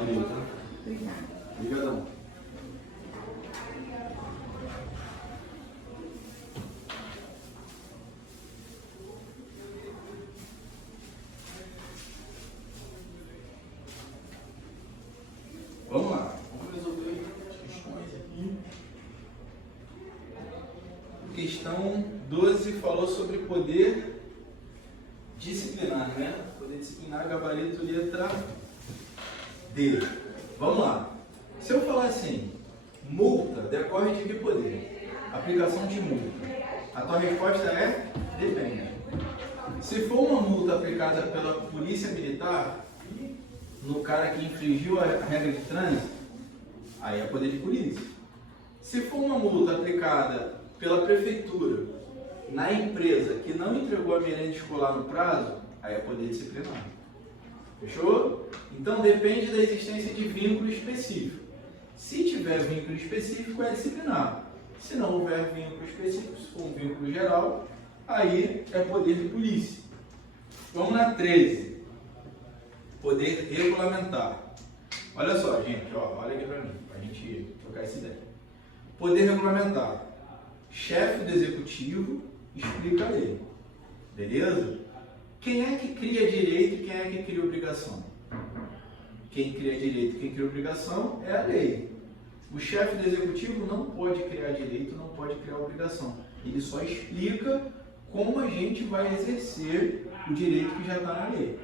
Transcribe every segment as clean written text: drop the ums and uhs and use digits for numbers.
Valeu, tá? Obrigada. Obrigadão. Vamos lá. Vamos resolver as questões aqui. Questão 12 falou sobre poder disciplinar, né? Poder disciplinar, gabarito, letra D. Vamos lá. Se eu falar assim, multa decorre de que poder? Aplicação de multa. A tua resposta é depende. Se for uma multa aplicada pela polícia militar, no cara que infringiu a regra de trânsito, aí é poder de polícia. Se for uma multa aplicada pela prefeitura na empresa que não entregou a merenda escolar no prazo, aí é poder disciplinar. Fechou? Então depende da existência de vínculo específico. Se tiver vínculo específico, é disciplinar. Se não houver vínculo específico, se for um vínculo geral, aí é poder de polícia. Vamos na 13. Poder regulamentar. Olha só, gente, ó, olha aqui para mim, para a gente trocar essa ideia. Poder regulamentar. Chefe do executivo explica a lei. Beleza? Quem é que cria direito e quem é que cria obrigação? Quem cria direito e quem cria obrigação é a lei. O chefe do executivo não pode criar direito, não pode criar obrigação. Ele só explica como a gente vai exercer o direito que já está na lei.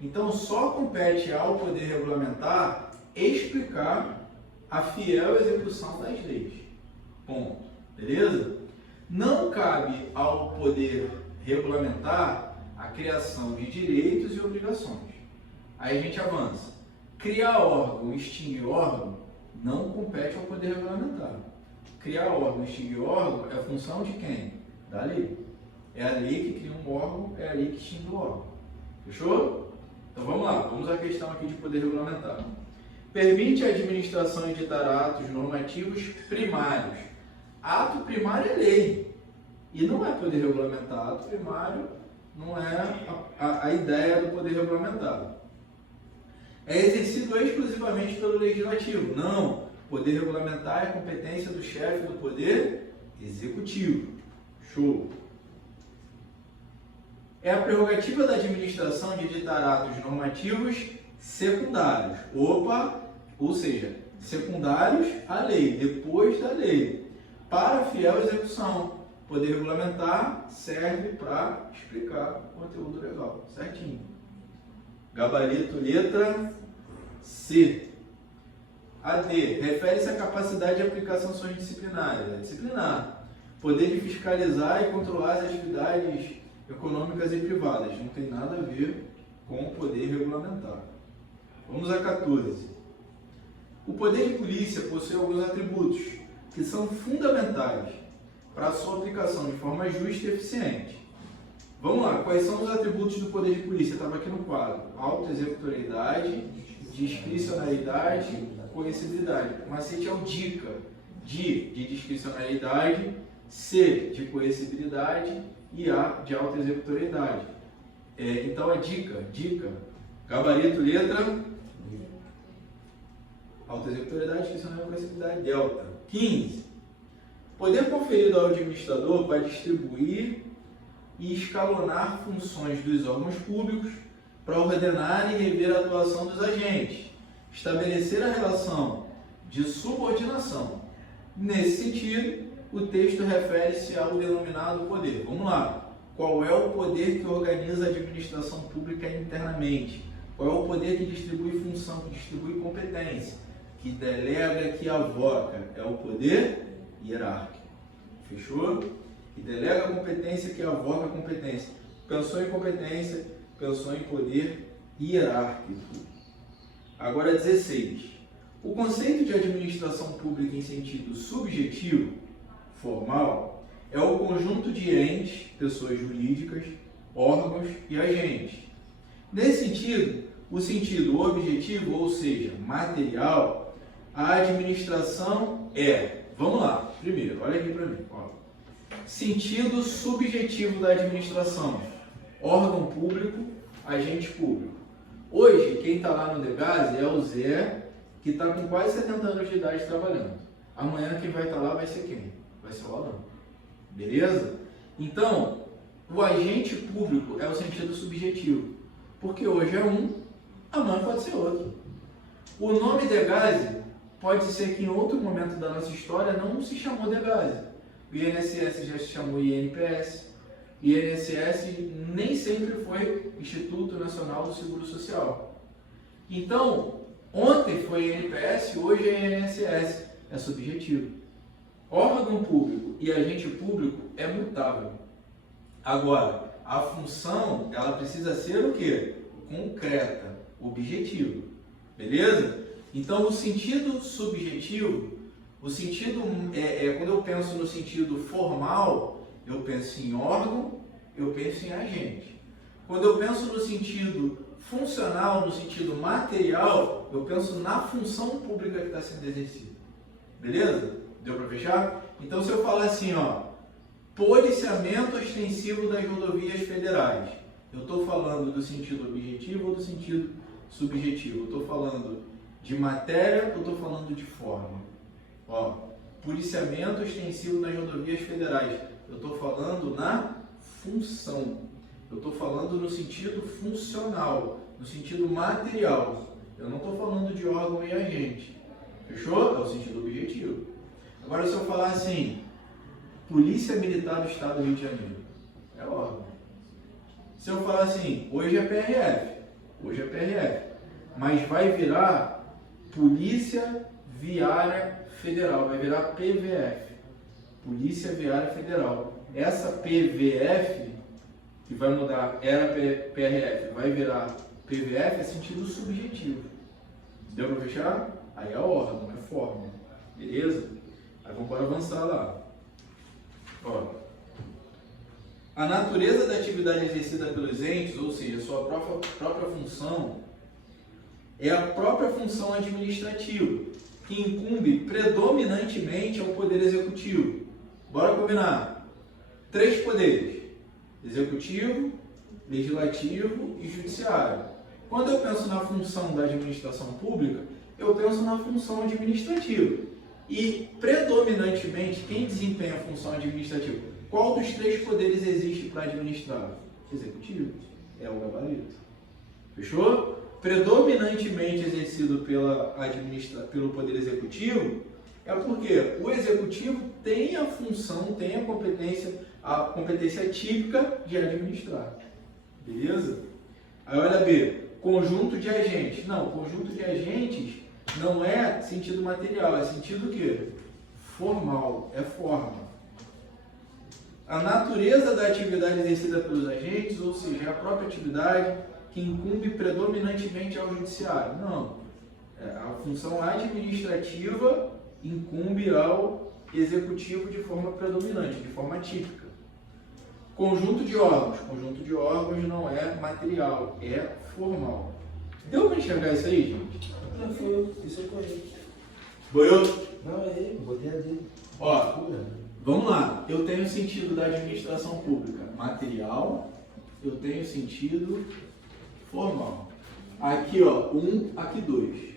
Então, só compete ao poder regulamentar explicar a fiel execução das leis. Ponto. Beleza? Não cabe ao poder regulamentar a criação de direitos e obrigações. Aí a gente avança. Criar órgão, extinguir órgão, não compete ao poder regulamentar. Criar órgão, extinguir órgão é função de quem? Da lei. É a lei que cria um órgão, é a lei que extingue o órgão. Fechou? Então vamos lá, vamos à questão aqui de poder regulamentar. Permite a administração editar atos normativos primários. Ato primário é lei. E não é poder regulamentar. Ato primário não é a ideia do poder regulamentar. É exercido exclusivamente pelo legislativo. Não. Poder regulamentar é competência do chefe do poder executivo. Show. É a prerrogativa da administração de editar atos normativos secundários. Ou seja, secundários à lei, depois da lei, para fiel execução. Poder regulamentar serve para explicar o conteúdo legal, certinho. Gabarito, letra C. A D. Refere-se à capacidade de aplicar sanções disciplinares. É disciplinar. Poder de fiscalizar e controlar as atividades econômicas e privadas. Não tem nada a ver com o poder regulamentar. Vamos a 14. O poder de polícia possui alguns atributos que são fundamentais para a sua aplicação de forma justa e eficiente. Vamos lá, quais são os atributos do poder de polícia? Estava aqui no quadro. Auto-executoriedade, discricionariedade, coercibilidade. O macete é o DICA. D de discricionariedade, C de coercibilidade e A de auto-executoriedade. Então a dica, gabarito, letra, auto-executoriedade, discricionariedade, coercibilidade, delta. 15. Poder conferido ao administrador para distribuir e escalonar funções dos órgãos públicos para ordenar e rever a atuação dos agentes, estabelecer a relação de subordinação. Nesse sentido, o texto refere-se ao denominado poder. Vamos lá. Qual é o poder que organiza a administração pública internamente? Qual é o poder que distribui função, que distribui competência, que delega, que avoca? É o poder hierárquico. Fechou? Que delega a competência, que avoca a competência. Pensou em competência, pensou em poder hierárquico. Agora 16. O conceito de administração pública em sentido subjetivo, formal, é o conjunto de entes, pessoas jurídicas, órgãos e agentes. Nesse sentido, o sentido objetivo, ou seja, material, a administração é, vamos lá, primeiro, olha aqui para mim, ó. Sentido subjetivo da administração, órgão público, agente público. Hoje, quem está lá no Degase é o Zé, que está com quase 70 anos de idade trabalhando. Amanhã quem vai estar lá vai ser quem? Vai ser o Alan. Beleza? Então, o agente público é o sentido subjetivo. Porque hoje é um, amanhã pode ser outro. O nome Degase pode ser que em outro momento da nossa história não se chamou Degase. O INSS já se chamou INPS. O INSS nem sempre foi Instituto Nacional do Seguro Social. Então, ontem foi INPS, hoje é INSS. É subjetivo. Órgão público e agente público é mutável. Agora, a função, ela precisa ser o quê? Concreta, objetivo. Beleza? Então, o sentido subjetivo, o sentido, quando eu penso no sentido formal, eu penso em órgão, eu penso em agente. Quando eu penso no sentido funcional, no sentido material, eu penso na função pública que está sendo exercida. Beleza? Deu para fechar? Então, se eu falar assim, ó, policiamento ostensivo das rodovias federais, eu estou falando do sentido objetivo ou do sentido subjetivo? Eu estou falando de matéria ou estou falando de forma? Ó, policiamento ostensivo nas rodovias federais, eu estou falando na função. Eu estou falando no sentido funcional, no sentido material. Eu não estou falando de órgão e agente. Fechou? É o sentido objetivo. Agora, se eu falar assim, Polícia Militar do Estado do Rio de Janeiro, é órgão. Se eu falar assim, hoje é PRF, mas vai virar Polícia Viária Federal, vai virar PVF, Polícia Viária Federal. Essa PVF, que vai mudar, era PRF, vai virar PVF, é sentido subjetivo. Deu para fechar? Aí é órgão, é forma. Beleza? Aí vamos avançar lá. Ó. A natureza da atividade exercida pelos entes, ou seja, sua própria função, é a própria função administrativa, que incumbe predominantemente ao Poder Executivo. Bora combinar? 3 poderes: Executivo, Legislativo e Judiciário. Quando eu penso na função da administração pública, eu penso na função administrativa. E, predominantemente, quem desempenha a função administrativa? Qual dos 3 poderes existe para administrar? Executivo. É o gabarito. Fechou? Predominantemente exercido pelo Poder Executivo, é porque o Executivo tem a função, tem a competência típica de administrar. Beleza? Aí olha B, conjunto de agentes. Não, conjunto de agentes não é sentido material, é sentido o quê? Formal, é forma. A natureza da atividade exercida pelos agentes, ou seja, é a própria atividade que incumbe predominantemente ao judiciário. Não, a função administrativa incumbe ao executivo de forma predominante, de forma típica. Conjunto de órgãos não é material, é formal. Deu para enxergar isso aí, gente? Não, foi isso eu corri. Boiou? Não, errei, botei a dele. Ó, vamos lá. Eu tenho sentido da administração pública material, eu tenho sentido formal. Aqui, ó, 1, aqui 2.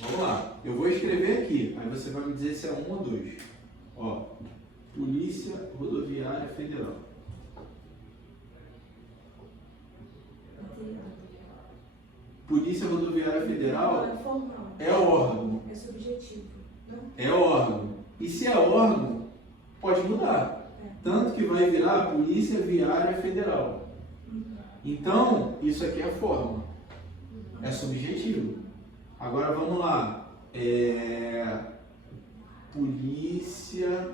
Vamos lá. Eu vou escrever aqui, aí você vai me dizer se é 1 ou 2. Ó, Polícia Rodoviária Federal. Polícia Rodoviária Federal é órgão. É subjetivo. Não? É órgão. E se é órgão, pode mudar. Tanto que vai virar Polícia Viária Federal. Então, isso aqui é forma. É subjetivo. Agora vamos lá. Polícia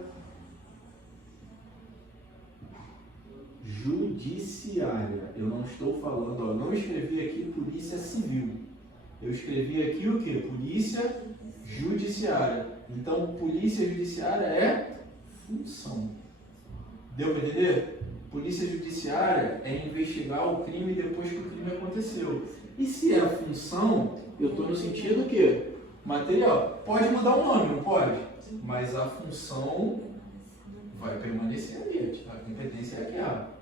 Judiciária. Eu não estou falando, ó, não escrevi aqui Polícia Civil. Eu escrevi aqui o quê? Polícia Judiciária. Então, Polícia Judiciária é função. Deu para entender? Polícia Judiciária é investigar o crime depois que o crime aconteceu. E se é a função, eu estou no sentido o quê? Material. Pode mudar o nome, não pode? Mas a função vai permanecer ali. A competência é aquela.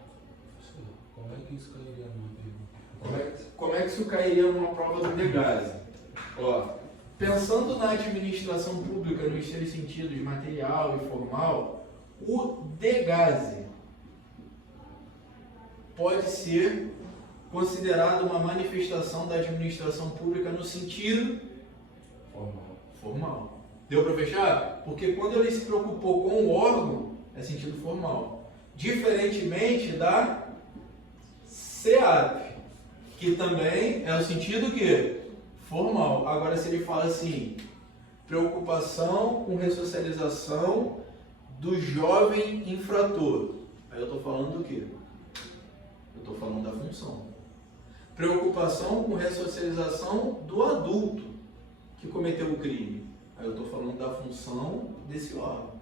Como é que isso cairia numa pergunta? Como é que isso cairia numa prova do DEGASE? Ó, pensando na administração pública nos seus sentidos material e formal, o DEGASE pode ser considerado uma manifestação da administração pública no sentido formal. Deu para fechar? Porque quando ele se preocupou com o órgão, é sentido formal. Diferentemente da SEAP, que também é o sentido que? Formal. Agora, se ele fala assim, preocupação com ressocialização do jovem infrator, aí eu estou falando do quê? Eu estou falando da função. Preocupação com ressocialização do adulto que cometeu o crime, aí eu estou falando da função desse órgão.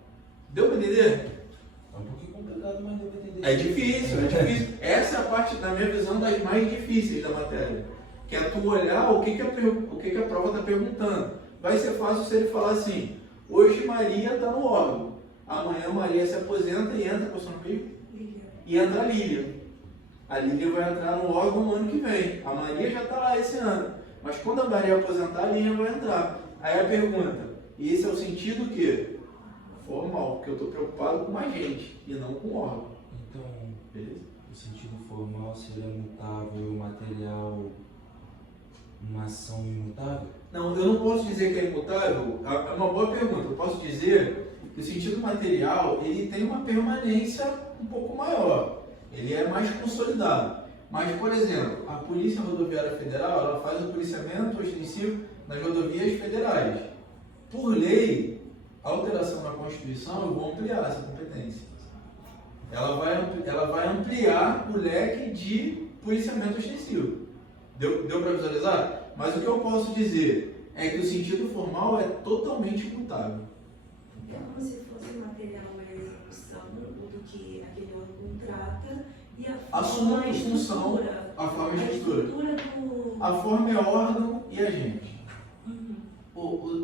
Deu para entender? É um pouquinho complicado, mas deu para entender. É difícil, é difícil. Essa é a parte, na minha visão, das mais difíceis da matéria. Que é tu olhar o que a prova está perguntando. Vai ser fácil se ele falar assim, hoje Maria está no órgão, amanhã Maria se aposenta e entra, qual é o nome? E entra a Lília. A Lília vai entrar no órgão no ano que vem. A Maria já está lá esse ano. Mas quando a Maria aposentar, a Lília vai entrar. Aí a pergunta, esse é o sentido quê? Formal, porque eu estou preocupado com mais gente e não com o órgão. Então, beleza? o sentido formal seria mutável, material, uma ação imutável? Não, eu não posso dizer que é imutável. É uma boa pergunta. Eu posso dizer que o sentido material ele tem uma permanência um pouco maior. Ele é mais consolidado. Mas, por exemplo, a Polícia Rodoviária Federal ela faz o policiamento ostensivo nas rodovias federais. Por lei, a alteração na Constituição, eu vou ampliar essa competência. Ela vai ampliar o leque de policiamento ostensivo. Deu para visualizar? Mas o que eu posso dizer é que o sentido formal é totalmente imutável. É como se fosse material para execução do que aquele órgão trata e a Assume a função, a forma de estrutura. A forma é órgão e agente.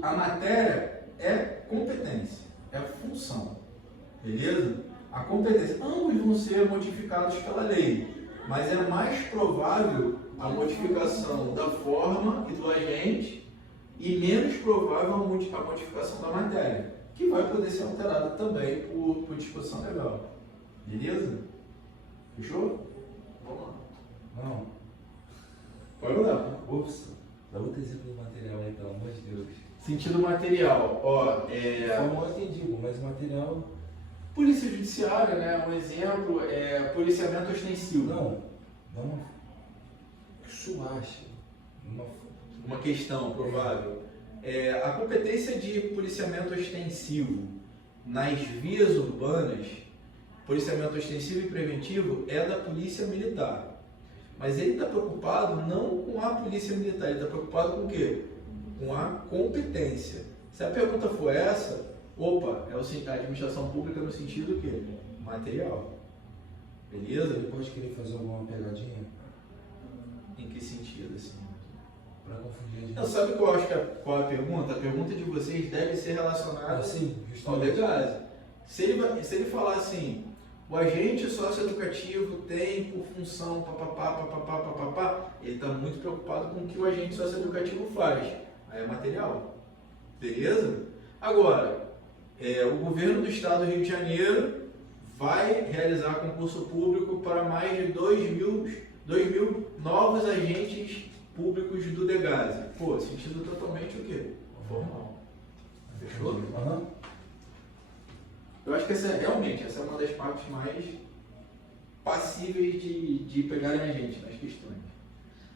A matéria é competência, é função. Beleza? A competência. Ambos vão ser modificados pela lei, mas é mais provável a modificação da forma e do agente e menos provável a modificação da matéria, que vai poder ser alterada também por disposição legal. Beleza? Fechou? Vamos lá. Não. Pode mudar. Ops, dá outro exemplo do material aí, pelo amor de Deus. Sentido material. Ó, Formal eu entendi, mas material... Polícia Judiciária, né? Um exemplo é policiamento ostensivo. Não uma suacha, Uma questão provável. A competência de policiamento ostensivo nas vias urbanas, policiamento ostensivo e preventivo, é da Polícia Militar. Mas ele está preocupado não com a Polícia Militar, ele está preocupado com o quê? Com a competência. Se a pergunta for essa, é a administração pública no sentido quê? Material. Beleza? Ele pode querer fazer alguma pegadinha? Em que sentido, assim? Para confundir a gente. Não, sabe qual é a pergunta? A pergunta de vocês deve ser relacionada ao DEGASE. Se ele falar assim, o agente socioeducativo tem por função papapá, ele está muito preocupado com o que o agente socioeducativo faz. Aí é material. Beleza? Agora, o governo do estado do Rio de Janeiro vai realizar concurso público para mais de 2 mil novos agentes públicos do DEGASE. Sentido totalmente o quê? Formal. Fechou? Uhum. Eu acho que essa é uma das partes mais passíveis de pegarem a gente nas questões.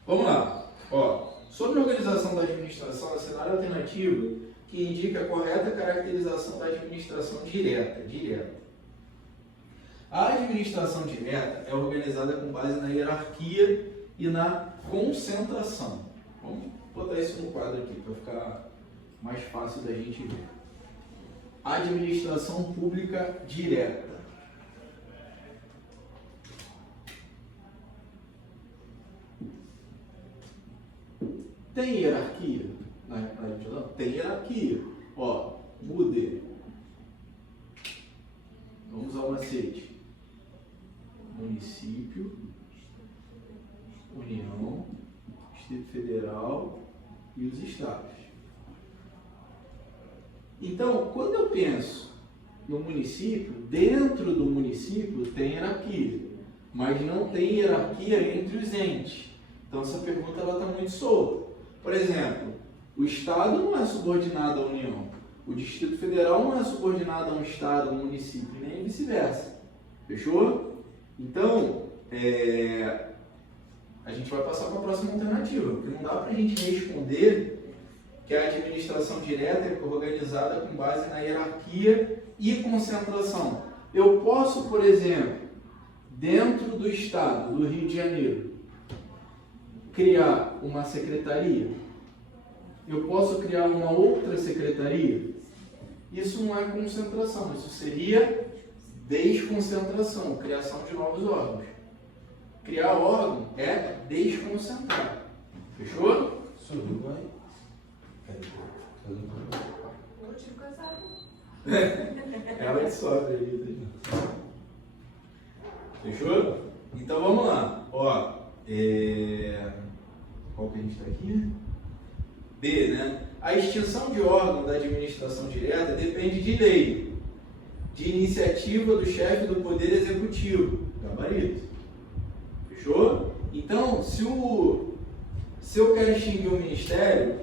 Vamos lá. Sobre a organização da administração, é cenário alternativo que indica a correta caracterização da administração direta. A administração direta é organizada com base na hierarquia e na concentração. Vamos botar isso no quadro aqui para ficar mais fácil da gente ver. Administração pública direta. Tem hierarquia na administração? Tem hierarquia. Mude. Vamos usar o macete. Município, União, Distrito Federal e os estados. Então, quando eu penso no município, dentro do município tem hierarquia, mas não tem hierarquia entre os entes. Então essa pergunta está muito solta. Por exemplo, o Estado não é subordinado à União, o Distrito Federal não é subordinado a um Estado, a um município, nem vice-versa. Fechou? Então, a gente vai passar para a próxima alternativa, porque não dá para a gente responder que a administração direta é organizada com base na hierarquia e concentração. Eu posso, por exemplo, dentro do estado do Rio de Janeiro, criar uma secretaria? Eu posso criar uma outra secretaria? Isso não é concentração, isso seria desconcentração, criação de novos órgãos. Criar órgão é desconcentrar. Fechou? Subiu, vai. Vou te casar. Ela que sobe ali. Fechou? Então vamos lá. Ó, qual que a gente está aqui? B, né? A extinção de órgão da administração direta depende de lei, de iniciativa do chefe do Poder Executivo, gabarito. Fechou? Então, se eu quero extinguir o Ministério,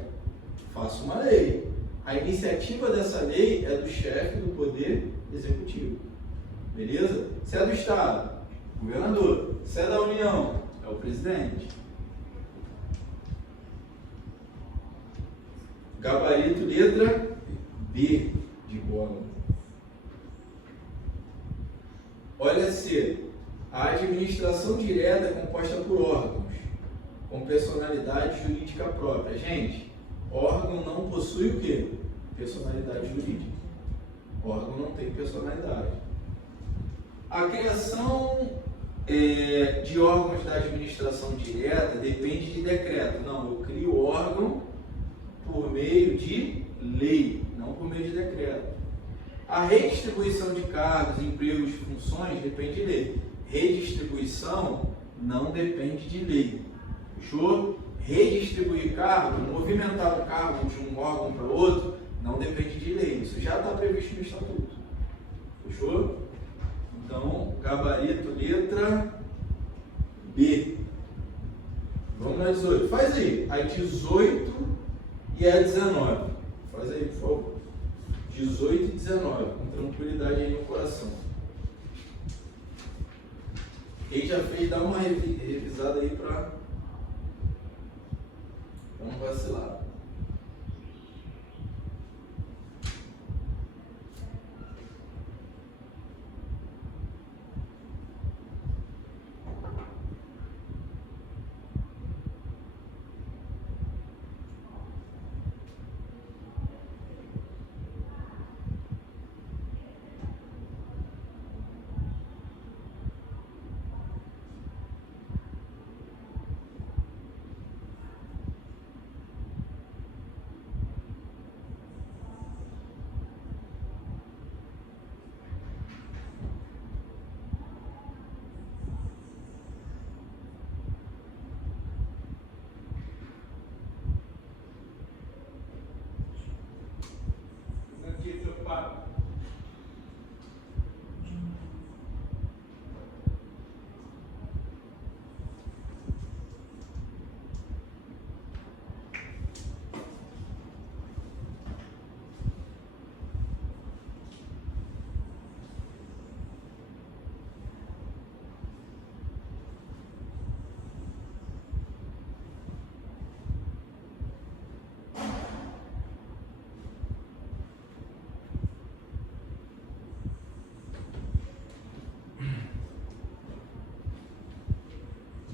faço uma lei. A iniciativa dessa lei é do chefe do Poder Executivo. Beleza? Se é do Estado, governador. Se é da União, é o presidente. Gabarito letra B de bola. Olha C. A administração direta é composta por órgãos com personalidade jurídica própria. Gente, órgão não possui o quê? Personalidade jurídica. Órgão não tem personalidade. A criação de órgãos da administração direta depende de decreto. Não, eu crio órgão por meio de lei, não por meio de decreto. A redistribuição de cargos, empregos e funções depende de lei. Redistribuição não depende de lei. Fechou? Redistribuir cargo, movimentar o cargo de um órgão para outro, não depende de lei. Isso já está previsto no Estatuto. Fechou? Então, gabarito letra B. Vamos na 18. Faz aí. A 18 e a 19. Faz aí, por favor. 18 e 19. Com tranquilidade aí no coração. Quem já fez, dá uma revisada aí para não vacilar.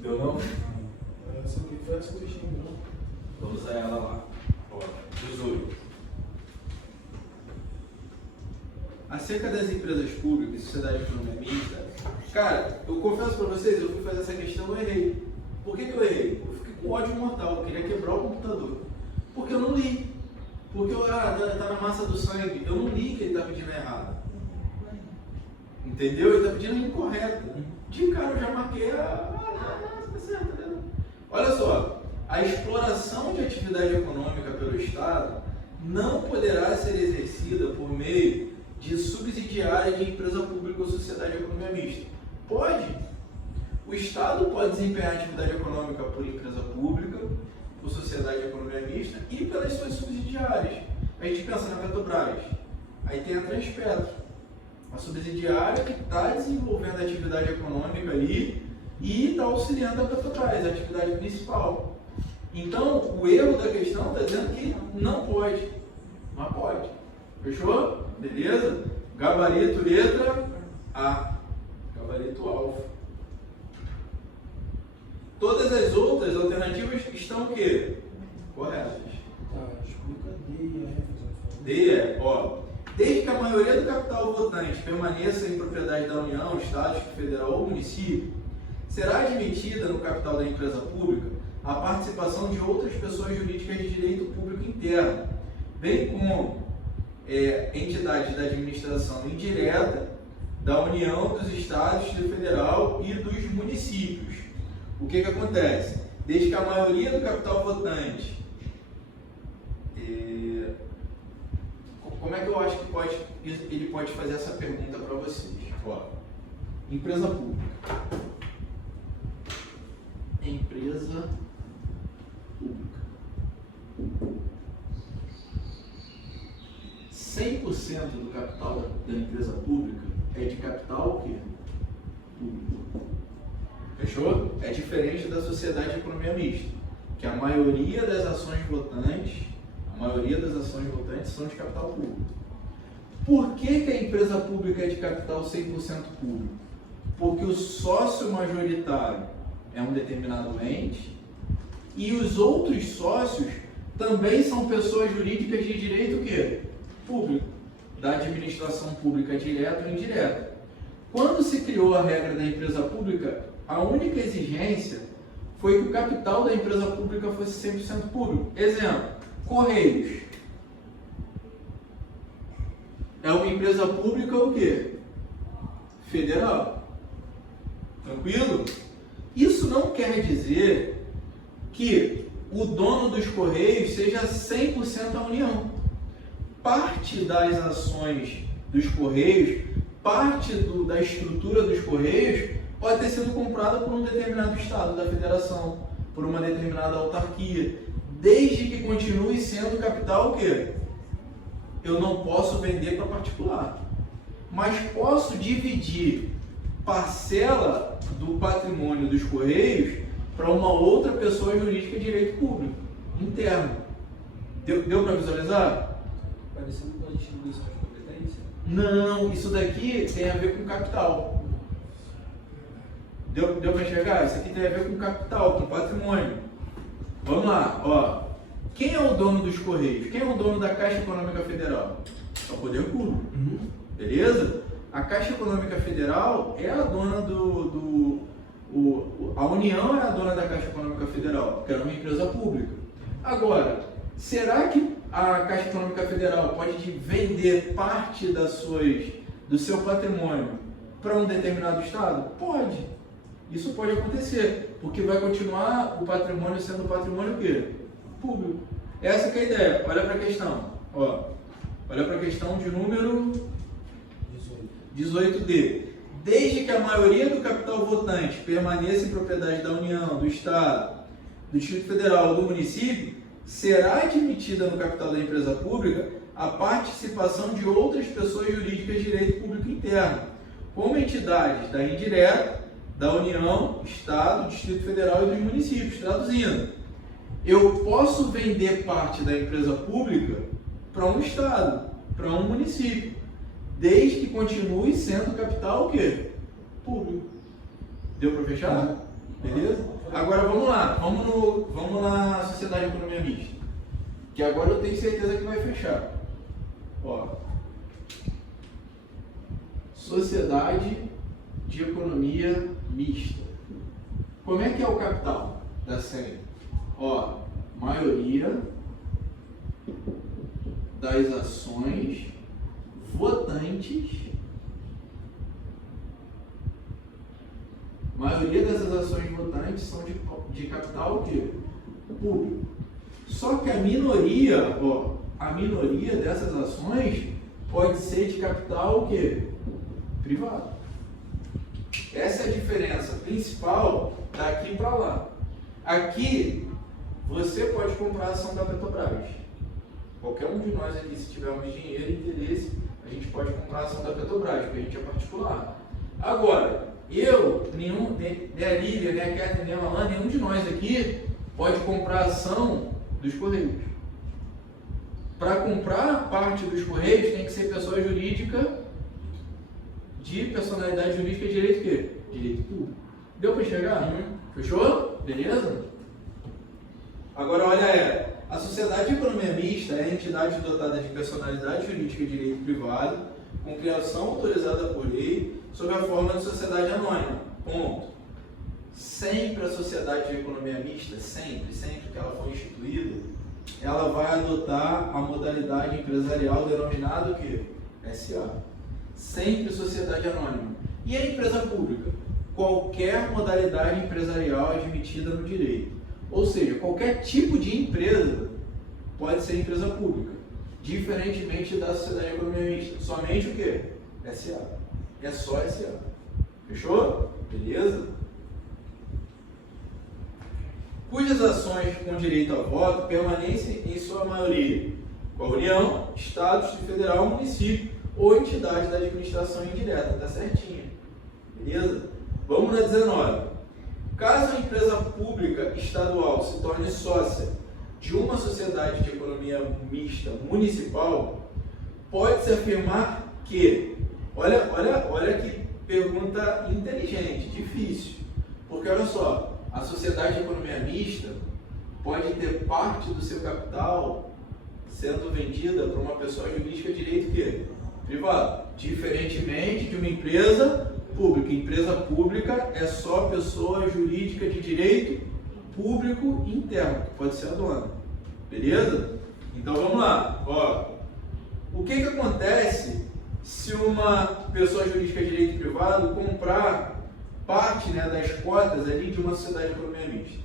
Deu não? Essa aqui foi essa que eu xinguei, não? Vamos usar ela lá. Ó, 18. Acerca das empresas públicas e sociedade econômica mista, cara, eu confesso pra vocês, eu fui fazer essa questão e eu errei. Por que eu errei? Eu fiquei com ódio mortal, eu queria quebrar o computador. Porque eu não li. Porque tá na massa do sangue. Eu não li que ele tá pedindo errado. Entendeu? Ele tá pedindo incorreto. De cara eu já marquei tá certo, né? Olha só, a exploração de atividade econômica pelo Estado não poderá ser exercida por meio de subsidiária de empresa pública ou sociedade de economia mista. Pode. O Estado pode desempenhar atividade econômica por empresa pública, por sociedade de economia mista e pelas suas subsidiárias. A gente pensa na Petrobras, aí tem a Transpetro, a subsidiária que está desenvolvendo a atividade econômica ali e está auxiliando a Petrobras, a atividade principal. Então, o erro da questão está dizendo que não pode, mas pode. Fechou? Beleza? Gabarito, letra A. Gabarito alfa. Todas as outras alternativas estão o quê? Corretas. Tá, explica D e E. D é, ó. Desde que a maioria do capital votante permaneça em propriedade da União, Estado, Distrito Federal ou município, será admitida no capital da empresa pública a participação de outras pessoas jurídicas de direito público interno, bem como entidades da administração indireta, da União, dos Estados, Distrito Federal e dos municípios. O que acontece? Desde que a maioria do capital votante... Como é que eu acho que ele pode fazer essa pergunta para vocês? Ó, empresa pública. Empresa pública. 100% do capital da empresa pública é de capital o quê? Público. Fechou? É diferente da sociedade de economia mista, que a maioria das ações votantes são de capital público. Por que a empresa pública é de capital 100% público? Porque o sócio majoritário é um determinado ente e os outros sócios também são pessoas jurídicas de direito o quê? Público, da administração pública direta ou indireta. Quando se criou a regra da empresa pública, a única exigência foi que o capital da empresa pública fosse 100% público. Exemplo, Correios. É uma empresa pública o quê? Federal. Tranquilo? Isso não quer dizer que o dono dos Correios seja 100% a União. Parte das ações dos Correios, parte da estrutura dos Correios pode ter sido comprada por um determinado estado da federação, por uma determinada autarquia, desde que continue sendo capital o quê? Eu não posso vender para particular, mas posso dividir parcela do patrimônio dos Correios para uma outra pessoa jurídica de direito público, interno. Deu para visualizar? Parecendo com a distribuição de competência? Não, isso daqui tem a ver com capital. Deu para enxergar? Isso aqui tem a ver com capital, com patrimônio. Vamos lá, ó. Quem é o dono dos Correios? Quem é o dono da Caixa Econômica Federal? É o Poder Público. Beleza? A Caixa Econômica Federal é a dona a União é a dona da Caixa Econômica Federal, que é uma empresa pública. Agora, será que a Caixa Econômica Federal pode vender parte do seu patrimônio para um determinado estado? Pode. Isso pode acontecer, porque vai continuar o patrimônio sendo patrimônio o quê? Público. Essa que é a ideia. Olha para a questão. Ó, olha para a questão de número 18D. Desde que a maioria do capital votante permaneça em propriedade da União, do Estado, do Distrito Federal ou do município, será admitida no capital da empresa pública a participação de outras pessoas jurídicas de direito público interno, como entidades da indireta, da União, Estado, Distrito Federal e dos municípios. Traduzindo, eu posso vender parte da empresa pública para um Estado, para um município, desde que continue sendo capital o quê? Público. Deu para fechar? Beleza? Agora vamos lá, vamos na sociedade de economia mista, que agora eu tenho certeza que vai fechar. Ó, sociedade de economia mista. Como é que é o capital da SEM? Ó, maioria das ações votantes maioria dessas ações votantes são de capital o quê? Público. Só que a minoria dessas ações pode ser de capital o quê? Privado. Essa é a diferença principal daqui para lá. Aqui, você pode comprar a ação da Petrobras. Qualquer um de nós aqui, se tivermos dinheiro e interesse, a gente pode comprar a ação da Petrobras, porque a gente é particular. Agora, nem a Lívia, nem a Catherine, nem a Alan, nenhum de nós aqui pode comprar a ação dos Correios. Para comprar parte dos Correios, tem que ser pessoa jurídica de personalidade jurídica de direito o quê? Direito público. Deu para enxergar? Fechou? Beleza? Agora olha a sociedade de economia mista é a entidade dotada de personalidade jurídica de direito privado, com criação autorizada por lei, sob a forma de sociedade anônima. Ponto. Sempre a sociedade de economia mista, sempre que ela for instituída, ela vai adotar a modalidade empresarial denominada o quê? SA. Sempre sociedade anônima. E a empresa pública? Qualquer modalidade empresarial admitida no direito. Ou seja, qualquer tipo de empresa pode ser empresa pública, diferentemente da sociedade de economia mista. Somente o quê? SA. É só SA. Fechou? Beleza? Cujas ações com direito a voto permanecem em sua maioria com a União, Estado, Distrito Federal, município ou entidade da administração indireta. Tá certinho. Beleza? Vamos na 19. Caso a empresa pública estadual se torne sócia de uma sociedade de economia mista municipal, pode-se afirmar que, olha que pergunta inteligente, difícil, porque olha só, a sociedade de economia mista pode ter parte do seu capital sendo vendida para uma pessoa jurídica de direito quê? Privado, diferentemente de uma empresa pública. Empresa pública é só pessoa jurídica de direito público interno, que pode ser a dona. Beleza? Então vamos lá. Ó, o que acontece se uma pessoa jurídica de direito privado comprar parte, né, das cotas ali de uma sociedade de economia mista?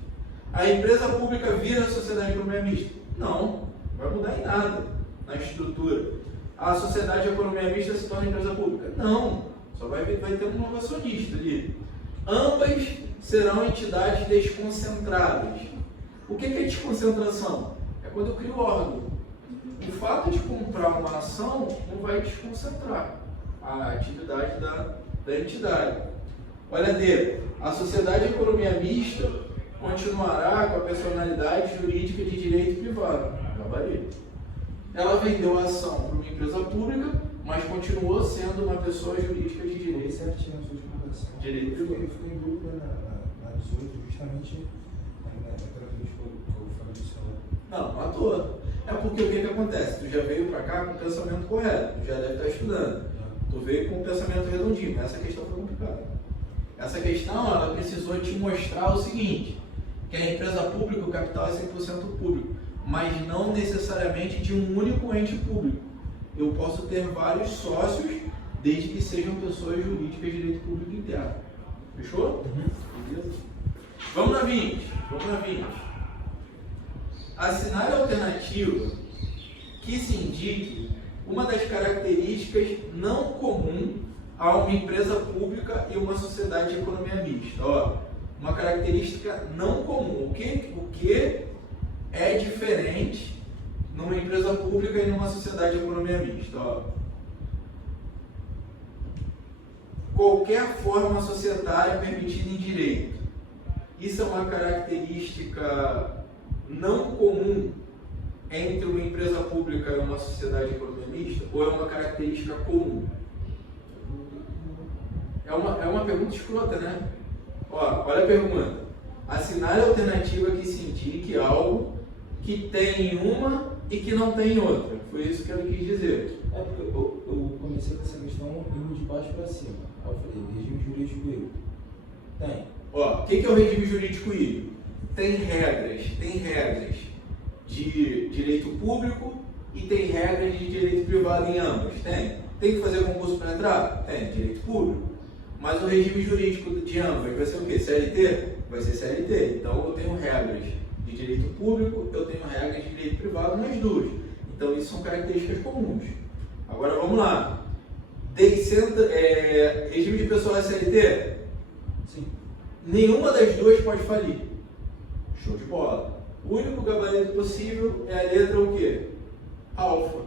A empresa pública vira sociedade de economia mista? Não, não vai mudar em nada na estrutura. A sociedade de economia mista se torna empresa pública? Não, só vai ter um novo acionista ali. Ambas serão entidades desconcentradas. O que é desconcentração? É quando eu crio órgão. O fato de comprar uma ação não vai desconcentrar a atividade da entidade. Olha D, a sociedade de economia mista continuará com a personalidade jurídica de direito privado. Gabarito. Ela vendeu a ação para uma empresa pública, mas continuou sendo uma pessoa jurídica de direito. Certinho, a sua explicação. Direito privado. Eu fiquei em dúvida na 18, justamente naquela vez que eu falei do celular. Não à toa. É porque o que acontece? Tu já veio para cá com o pensamento correto, tu já deve estar estudando. Tu veio com o pensamento redondinho, essa questão foi complicada. Essa questão, ela precisou te mostrar o seguinte, que a empresa pública, o capital é 100% público, mas não necessariamente de um único ente público. Eu posso ter vários sócios, desde que sejam pessoas jurídicas de direito público interno. Fechou? Beleza? Vamos na 20. Assinar a alternativa que se indique uma das características não comum a uma empresa pública e uma sociedade de economia mista. Ó, uma característica não comum. O que é diferente numa empresa pública e numa sociedade de economia mista? Ó, qualquer forma societária permitida em direito. Isso é uma característica não comum entre uma empresa pública e uma sociedade de economia mista? Ou é uma característica comum? É uma pergunta escrota, né? Ó, olha a pergunta. Assinar a alternativa que se indique algo que tem uma e que não tem outra. Foi isso que ele quis dizer. É porque eu comecei com essa questão indo de baixo para cima. Aí eu falei, regime jurídico híbrido. Tem. Ó, o que é o regime jurídico híbrido? Tem regras de direito público e tem regras de direito privado em ambos. Tem que fazer concurso para entrar? Tem, direito público. Mas o regime jurídico de ambas vai ser o quê? CLT? Vai ser CLT. Então eu tenho regras de direito público, eu tenho regras de direito privado nas duas. Então isso são características comuns. Agora vamos lá. Regime de pessoal CLT? Sim. Nenhuma das duas pode falir. Show de bola. O único gabarito possível é a letra o quê? Alfa.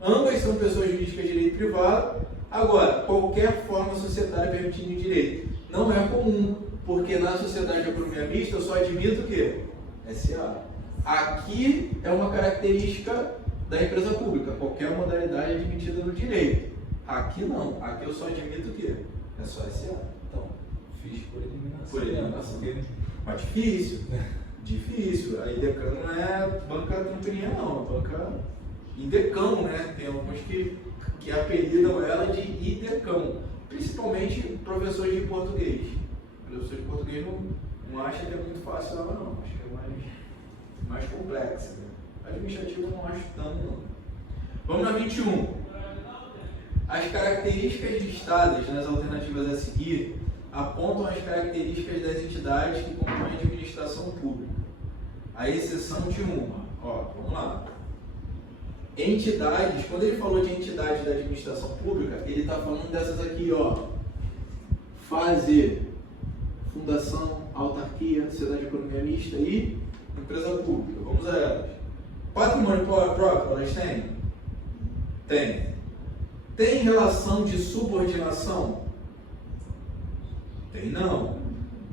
Ambas são pessoas jurídicas de direito privado. Agora, qualquer forma societária permitindo o direito. Não é comum, porque na sociedade de economia mista eu só admito o quê? SA. Aqui é uma característica da empresa pública. Qualquer modalidade é admitida no direito. Aqui não. Aqui eu só admito o quê? É só SA. Então, fiz por eliminação. Por eliminação. Mas difícil. Difícil. A IDECAM não é banca tranquilinha não, é banca IDECAM, né? Tem alguns que apelidam ela de IDECAM, principalmente professores de português. Professor de português não acha que é muito fácil ela não, acho que é mais complexa. Né? Administrativa eu não acho tanto não. Vamos na 21. As características listadas nas alternativas a seguir apontam as características das entidades que compõem a administração pública, à exceção de uma. Ó, vamos lá. Entidades, quando ele falou de entidades da administração pública, ele está falando dessas aqui, ó. FASE, Fundação, Autarquia, Sociedade de Economia Mista e Empresa Pública. Vamos a elas. Patrimônio próprio, elas têm? Tem. Tem relação de subordinação? Tem não.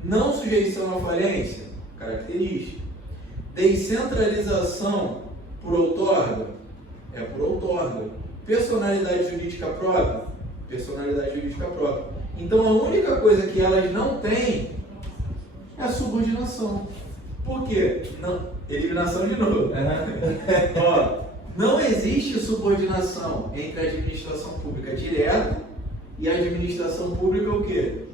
Não sujeição à falência? Característica. Descentralização por outorga? É por outorga. Personalidade jurídica própria? Personalidade jurídica própria. Então a única coisa que elas não têm é a subordinação. Por quê? Não. Eliminação de novo. Ó, não existe subordinação entre a administração pública direta e a administração pública o quê?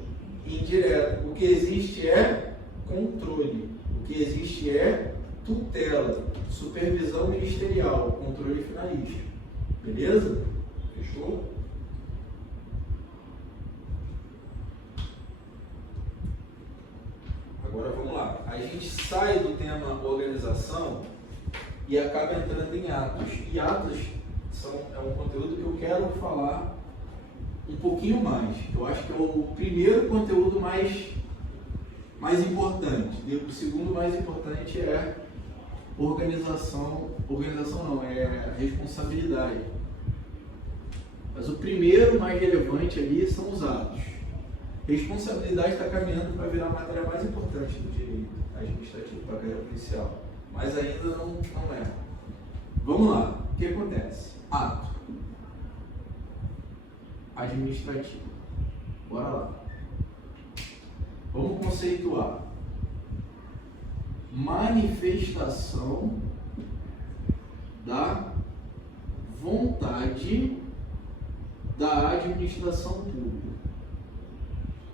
Indireta. O que existe é controle. O que existe é tutela, supervisão ministerial, controle finalista. Beleza? Fechou? Agora vamos lá. A gente sai do tema organização e acaba entrando em atos. E atos é um conteúdo que eu quero falar um pouquinho mais. Eu acho que é o primeiro conteúdo mais importante. O segundo mais importante é organização não, é responsabilidade. Mas o primeiro mais relevante ali são os atos. Responsabilidade está caminhando para virar a matéria mais importante do direito administrativo para a carreira policial. Mas ainda não é. Vamos lá. O que acontece? Ato administrativo. Bora lá. Vamos conceituar. Manifestação da vontade da administração pública.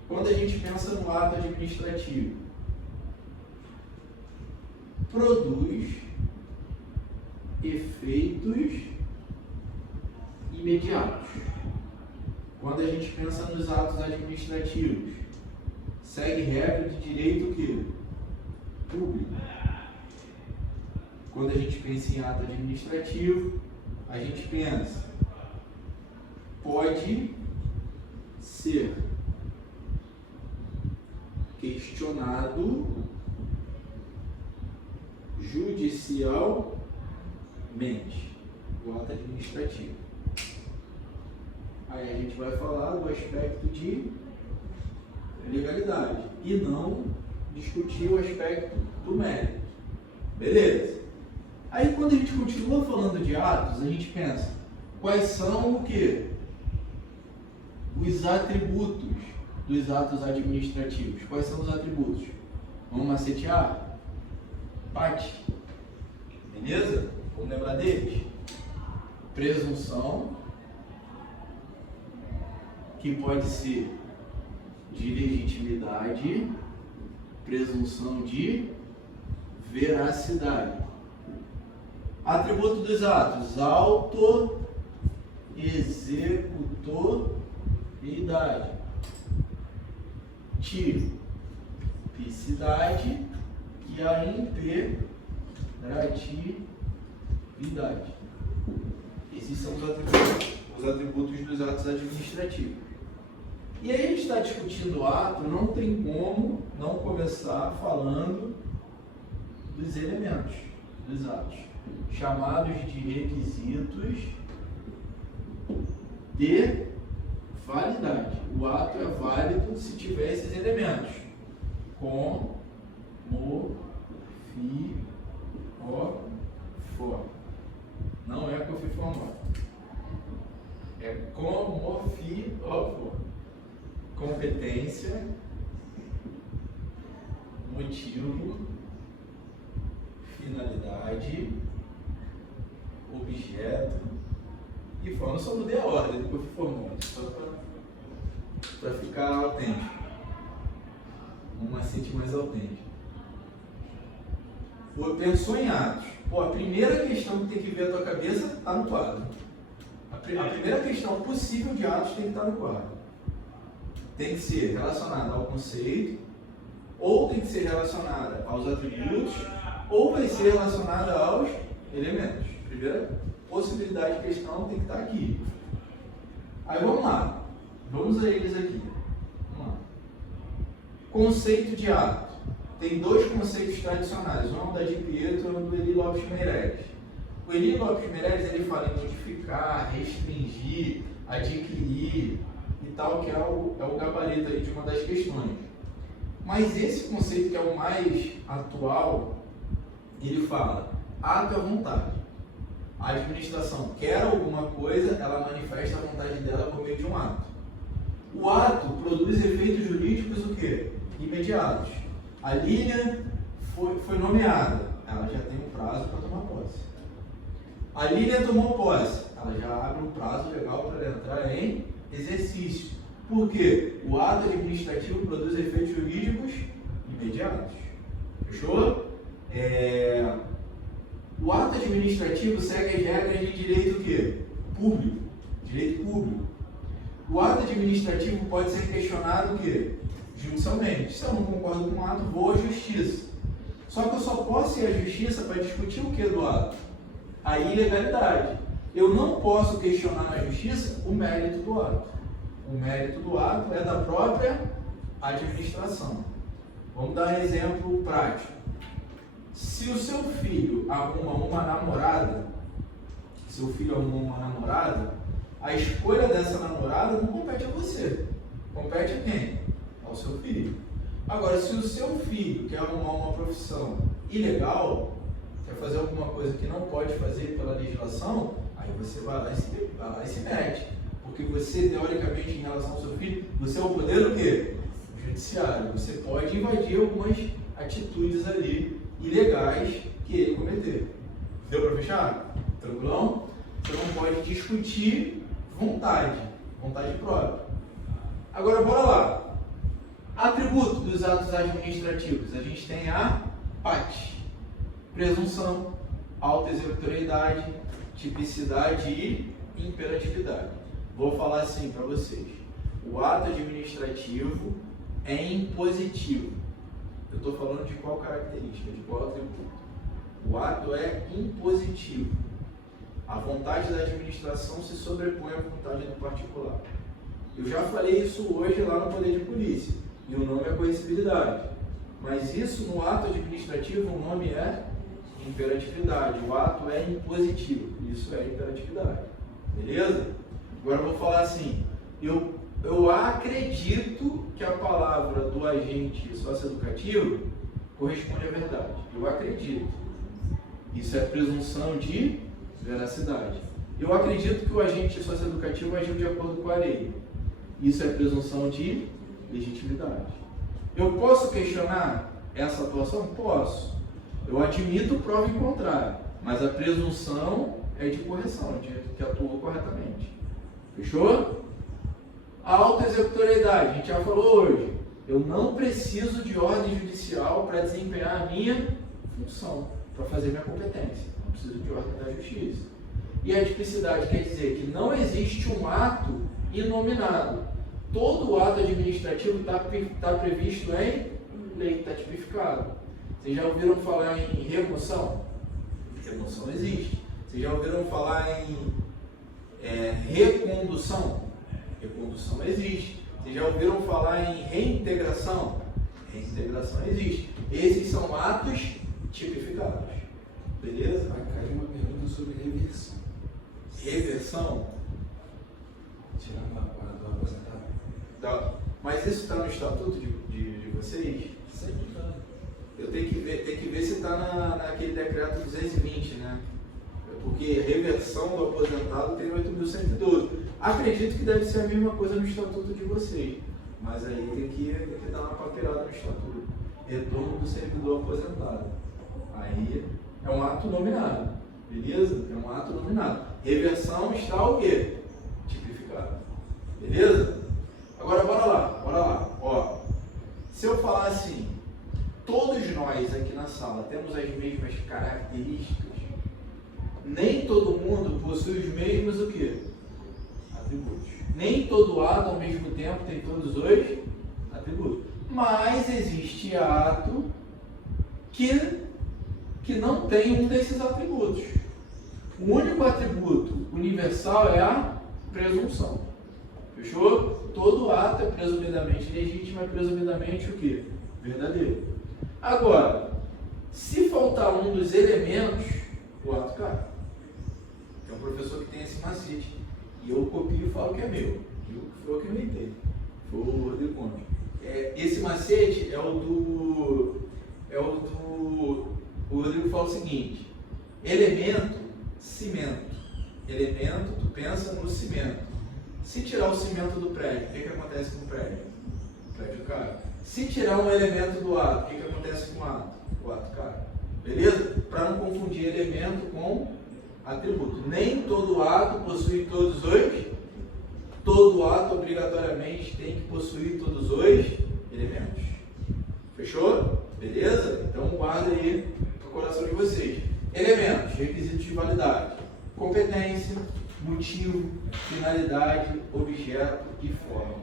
Quando a gente pensa no ato administrativo, produz efeitos imediatos. Quando a gente pensa nos atos administrativos, segue regra de direito que? Público. Quando a gente pensa em ato administrativo, a gente pensa, pode ser questionado judicialmente, o ato administrativo. Aí a gente vai falar do aspecto de legalidade e não discutir o aspecto do mérito. Beleza? Aí quando a gente continua falando de atos, a gente pensa, quais são o quê? Os atributos dos atos administrativos. Quais são os atributos? Vamos macetear? PAT. Beleza? Vamos lembrar deles? Presunção, que pode ser de legitimidade, presunção de veracidade. Atributo dos atos: auto-executoriedade. tipicidade e a imperatividade. Esses são os atributos dos atos administrativos. E aí a gente está discutindo o ato, não tem como não começar falando dos elementos dos atos, chamados de requisitos de validade. O ato é válido se tiver esses elementos. Com, mo, fi, o, for. Não é cofiformado. É com, mo, fi, o, for. Competência, motivo, finalidade, objeto e forma. Eu só mudei a ordem do cofiformado, só para ficar autêntico. Um macete mais autêntico. Pensou em atos. Pô, a primeira questão que tem que vir à tua cabeça está no quadro. A primeira questão possível de atos tem que estar no quadro. Tem que ser relacionada ao conceito, ou tem que ser relacionada aos atributos, ou vai ser relacionada aos elementos. Primeira possibilidade de questão tem que estar aqui. Aí vamos lá. Vamos a eles aqui. Vamos lá. Conceito de ato. Tem dois conceitos tradicionais. Um é o da Di Pietro e um do Eli Lopes Meireles. O Eli Lopes Meireles ele fala em modificar, restringir, adquirir e tal, que é o gabarito aí de uma das questões. Mas esse conceito que é o mais atual, ele fala, ato é vontade. A administração quer alguma coisa, ela manifesta a vontade dela por meio de um ato. O ato produz efeitos jurídicos o quê? Imediatos. A Lilian foi nomeada, ela já tem um prazo para tomar posse. A Lilian tomou posse, ela já abre um prazo legal para entrar em exercício. Por quê? O ato administrativo produz efeitos jurídicos imediatos. Fechou? O ato administrativo segue as regras de direito o quê? Público. Direito público. O ato administrativo pode ser questionado o quê? Judicialmente. Se eu não concordo com o ato, vou à justiça. Só que eu só posso ir à justiça para discutir o que do ato? A ilegalidade. Eu não posso questionar na justiça o mérito do ato. O mérito do ato é da própria administração. Vamos dar um exemplo prático. Se o seu filho arruma uma namorada, a escolha dessa namorada não compete a você. Compete a quem? Ao seu filho. Agora, se o seu filho quer arrumar uma profissão ilegal, quer fazer alguma coisa que não pode fazer pela legislação, aí você vai lá e se mete. Porque você, teoricamente, em relação ao seu filho, você é o poder do quê? Judiciário. Você pode invadir algumas atitudes ali ilegais que ele cometeu. Deu para fechar? Tranquilão? Você não pode discutir vontade própria. Agora, bora lá. Atributo dos atos administrativos. A gente tem a PAT. Presunção, autoexecutoriedade, tipicidade e imperatividade. Vou falar assim para vocês. O ato administrativo é impositivo. Eu estou falando de qual característica, de qual atributo? O ato é impositivo. A vontade da administração se sobrepõe à vontade do particular. Eu já falei isso hoje lá no Poder de Polícia, e o nome é coercibilidade. Mas isso no ato administrativo, o nome é imperatividade. O ato é impositivo, isso é imperatividade. Beleza? Agora eu vou falar assim, eu acredito que a palavra do agente socioeducativo corresponde à verdade. Eu acredito. Isso é presunção de veracidade. Eu acredito que o agente socioeducativo agiu de acordo com a lei. Isso é presunção de legitimidade. Eu posso questionar essa atuação? Posso. Eu admito prova em contrário, mas a presunção é de correção, de que atuou corretamente. Fechou? A autoexecutoriedade, a gente já falou hoje. Eu não preciso de ordem judicial para desempenhar a minha função, para fazer minha competência. Não preciso de ordem da justiça. E a tipicidade quer dizer que não existe um ato inominado. todo ato administrativo está previsto em lei, está tipificado. Vocês já ouviram falar em remoção? Remoção existe. Vocês já ouviram falar em recondução? Recondução existe. Vocês já ouviram falar em reintegração? Reintegração existe. Esses são atos tipificados. Beleza? Vai cair uma pergunta sobre reversão. Reversão? Tirando a parte do aposentado. Mas isso está no estatuto de vocês? Sempre está. Eu tenho que ver se está naquele decreto 220, né? Porque reversão do aposentado tem 8.112. Acredito que deve ser a mesma coisa no estatuto de vocês. Mas aí tem que dar uma papeirada no estatuto. Retorno do servidor aposentado. Aí é um ato nominado. Beleza? É um ato nominado. Reversão está o quê? Tipificado. Beleza? Agora bora lá. Ó, se eu falar assim, todos nós aqui na sala temos as mesmas características, nem todo mundo possui os mesmos o quê? Atributos. Nem todo ato ao mesmo tempo tem todos os atributos. Mas existe ato que não tem um desses atributos. O único atributo universal é a presunção. Fechou? Todo ato é presumidamente legítimo, é presumidamente o quê? Verdadeiro. Agora, se faltar um dos elementos, o ato cai. Tem um professor que tem esse macete. E eu copio e falo que é meu. Foi o que eu inventei. Foi o Rodrigo Gomes. Esse macete é o do. O Rodrigo fala o seguinte: elemento, cimento. Elemento, tu pensa no cimento. Se tirar o cimento do prédio, o que acontece com o prédio? O prédio cai. Se tirar um elemento do ato, o que acontece com o ato? O ato cai. Beleza? Para não confundir elemento com atributo. Nem todo ato possui todos os. Todo ato obrigatoriamente tem que possuir todos os elementos. Fechou? Beleza? Então guarda aí no coração de vocês. Elementos, requisitos de validade: competência, motivo, finalidade, objeto e forma.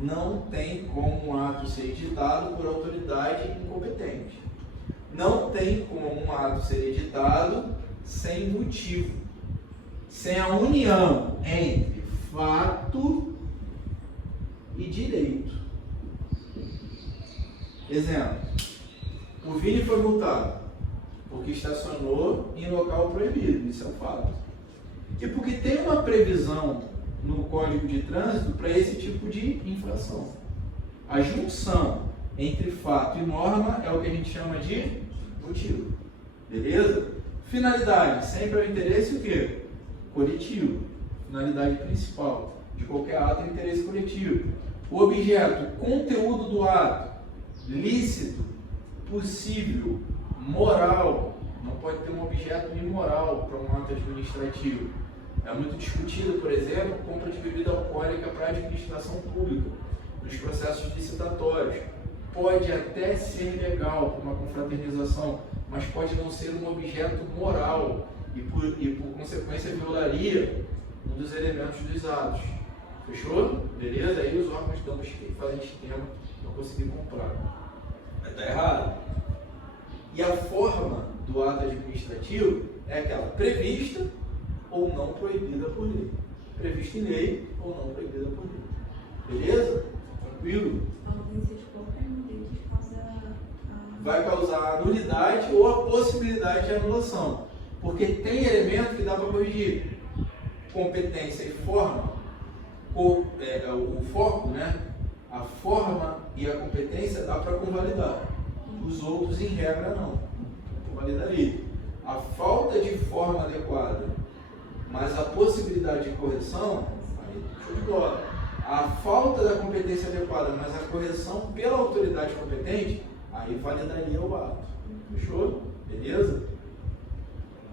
Não tem como um ato ser editado por autoridade incompetente. Não tem como um ato ser editado sem motivo, sem a união entre fato e direito. Exemplo: o Vini foi multado porque estacionou em local proibido. Isso é um fato. E porque tem uma previsão no Código de Trânsito para esse tipo de infração. A junção entre fato e norma é o que a gente chama de motivo. Beleza? Finalidade, sempre é o interesse o quê? Coletivo. Finalidade principal de qualquer ato é o interesse coletivo. O objeto, conteúdo do ato: lícito, possível, moral. Não pode ter um objeto imoral para um ato administrativo. É muito discutido, por exemplo, compra de bebida alcoólica para a administração pública, nos processos licitatórios. Pode até ser legal para uma confraternização, mas pode não ser um objeto moral e por consequência violaria um dos elementos dos atos. Fechou? Beleza? Aí os órgãos que fazem esquema não conseguiram comprar. Mas está errado. E a forma do ato administrativo é aquela prevista ou não proibida por lei. Prevista em lei ou não proibida por lei. Beleza? Tranquilo? A ausência de qualquer um deles causa vai causar a nulidade ou a possibilidade de anulação. Porque tem elemento que dá para corrigir. Competência e forma, o foco, né? A forma e a competência dá para convalidar. Os outros, em regra, não. Convalidaria. A falta de forma adequada, mas a possibilidade de correção, aí show de bola. A falta da competência adequada, mas a correção pela autoridade competente, aí validaria o ato. Fechou? Beleza?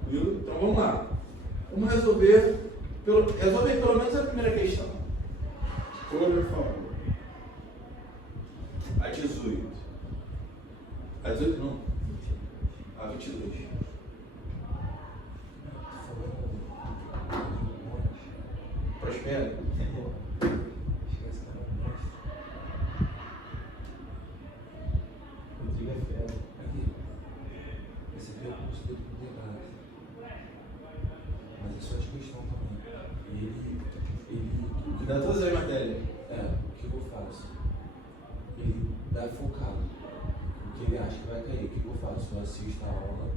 Tranquilo? Então vamos lá. Vamos resolver pelo menos a primeira questão. Por favor. A 18. A 18 não. A 22. Prospera. Dá todas as matérias. O que eu faço? Ele dá focado. O que ele acha que vai cair. O que eu faço? Eu assisto a aula,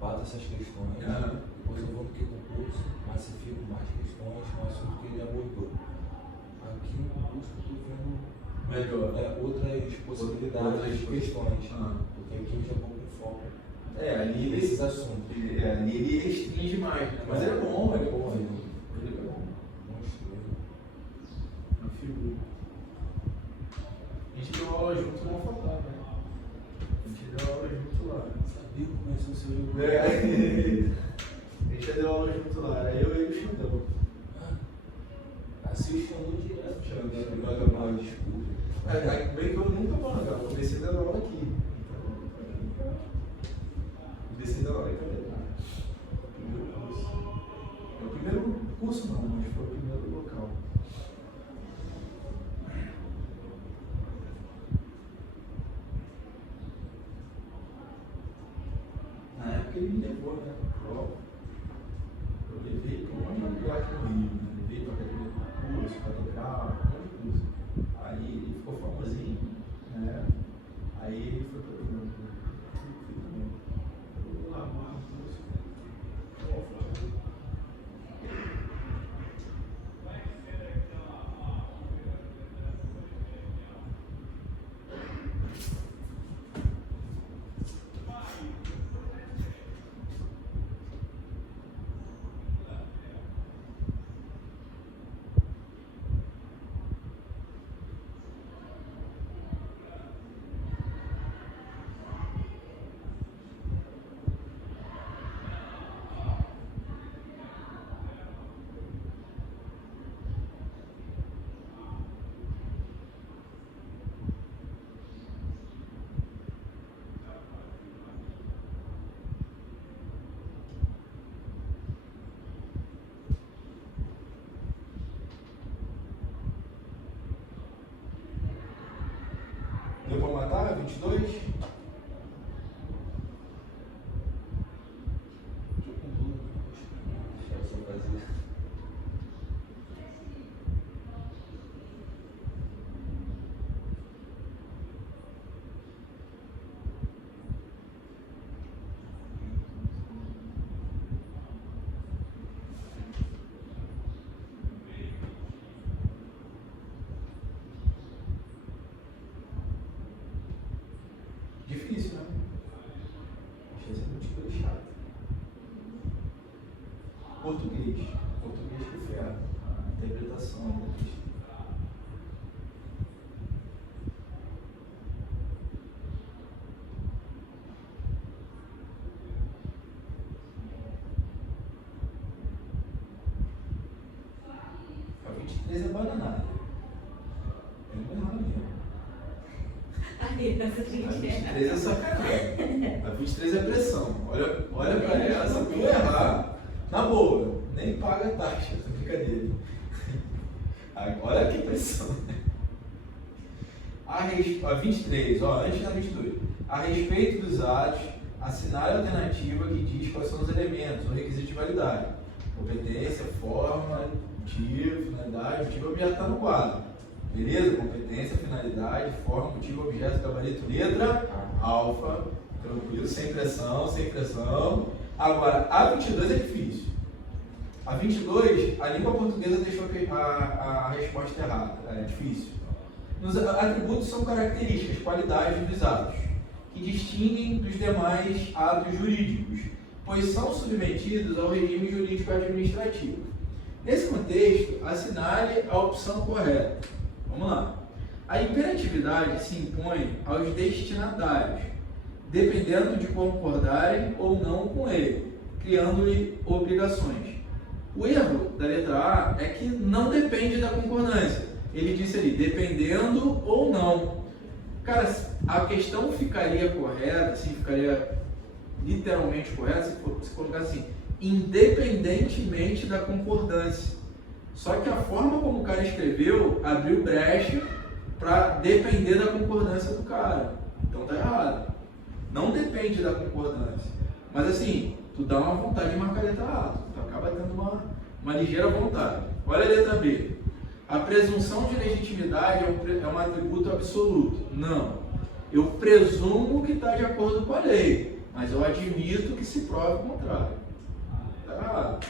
bato essas questões, depois eu vou no que concurso, massifico mais questões no assunto que ele abordou. Aqui no curso eu estou vendo Melhor. outras possibilidades de questões. Porque aqui eu já vou com foco Ali nesses assuntos. Ali ele restringe mais. Mas ele é bom, ele é bom. Ele é bom. Uma figura. A gente deu aula junto na faculdade, né? A gente deu aula junto lá. Sabia que começou o seu jogo? A gente já deu aula junto lá. Aí eu e o Xandão. Assiste andou direto. Xandão, desculpa. Bem que eu nunca vou lá, eu comecei dando aula aqui. Comecei dando aula aqui. Primeiro curso. É o primeiro curso não, mas foi o primeiro local. Na época ele me levou, né? Eu levei para um monte de lugar aqui no Rio, né? Levei para academia do curso, para legal, um monte de coisa. Aí ele ficou famosinho, né? Aí ele foi para o mundo. Eu lá, curso. Deu para matar? 22? Estou com dúvida. Deixa eu só fazer. Difícil, né? Achei essa muito chato. Português. Português que ferra. A interpretação da questão. A 23 é bananada. É muito errado mesmo. Aí, nessa A gente 23 é sacanagem. A 23 é pressão. Olha pra ela, se tu errar, na boa, nem paga a taxa, brincadeira. Olha que pressão. A 23, antes da 22. A respeito dos atos, assinale a alternativa que diz quais são os elementos, o requisito de validade. Competência, forma, motivo, finalidade, motivo e objeto está no quadro. Beleza? Competência, finalidade, forma, motivo, objeto, gabarito, letra, alfa. Tranquilo, sem pressão, sem pressão. Agora, a 22 é difícil. A 22, a língua portuguesa deixou a resposta errada. É difícil. Os atributos são características, qualidades dos atos, que distinguem dos demais atos jurídicos, pois são submetidos ao regime jurídico administrativo. Nesse contexto, assinale a opção correta. Vamos lá. A imperatividade se impõe aos destinatários, dependendo de concordarem ou não com ele, criando-lhe obrigações. O erro da letra A é que não depende da concordância. Ele disse ali, dependendo ou não. Cara, a questão ficaria correta, assim, ficaria literalmente correta se colocar assim, independentemente da concordância. Só que a forma como o cara escreveu abriu brecha para depender da concordância do cara. Então tá errado. Não depende da concordância. Mas assim, tu dá uma vontade de marcar a letra A. Tu acaba tendo uma ligeira vontade. Olha a letra B. a presunção de legitimidade é um atributo absoluto. Não. Eu presumo que está de acordo com a lei, mas eu admito que se prove o contrário. Está errado.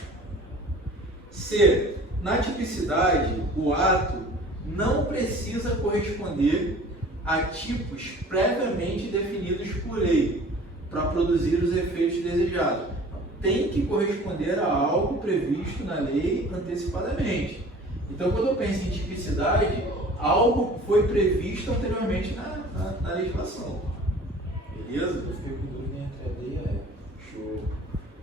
C. Na tipicidade, o ato não precisa corresponder a tipos previamente definidos por lei para produzir os efeitos desejados. Tem que corresponder a algo previsto na lei antecipadamente. Então, quando eu penso em tipicidade, algo foi previsto anteriormente na legislação. Beleza? Eu fiquei com dúvida entre a D e a E. Show.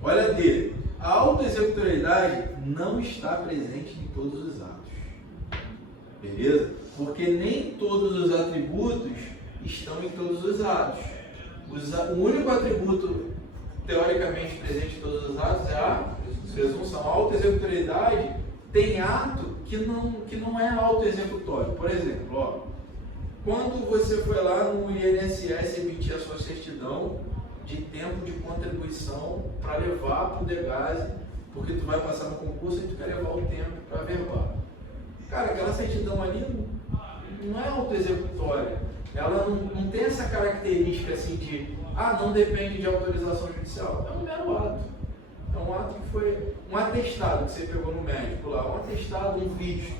Olha D. A autoexecutoriedade não está presente em todos os atos. Beleza? Porque nem todos os atributos estão em todos os atos. O único atributo teoricamente presente em todos os atos é a presunção. A autoexecutoriedade tem ato que não é autoexecutório. Por exemplo, ó, quando você foi lá no INSS emitir a sua certidão de tempo de contribuição para levar para o DEGASE, porque tu vai passar no concurso e tu quer levar o tempo para verbar. Cara, aquela certidão ali não é autoexecutória. Ela não tem essa característica assim de, não depende de autorização judicial. É um mero ato. É um ato que foi um atestado que você pegou no médico lá, um atestado, um visto.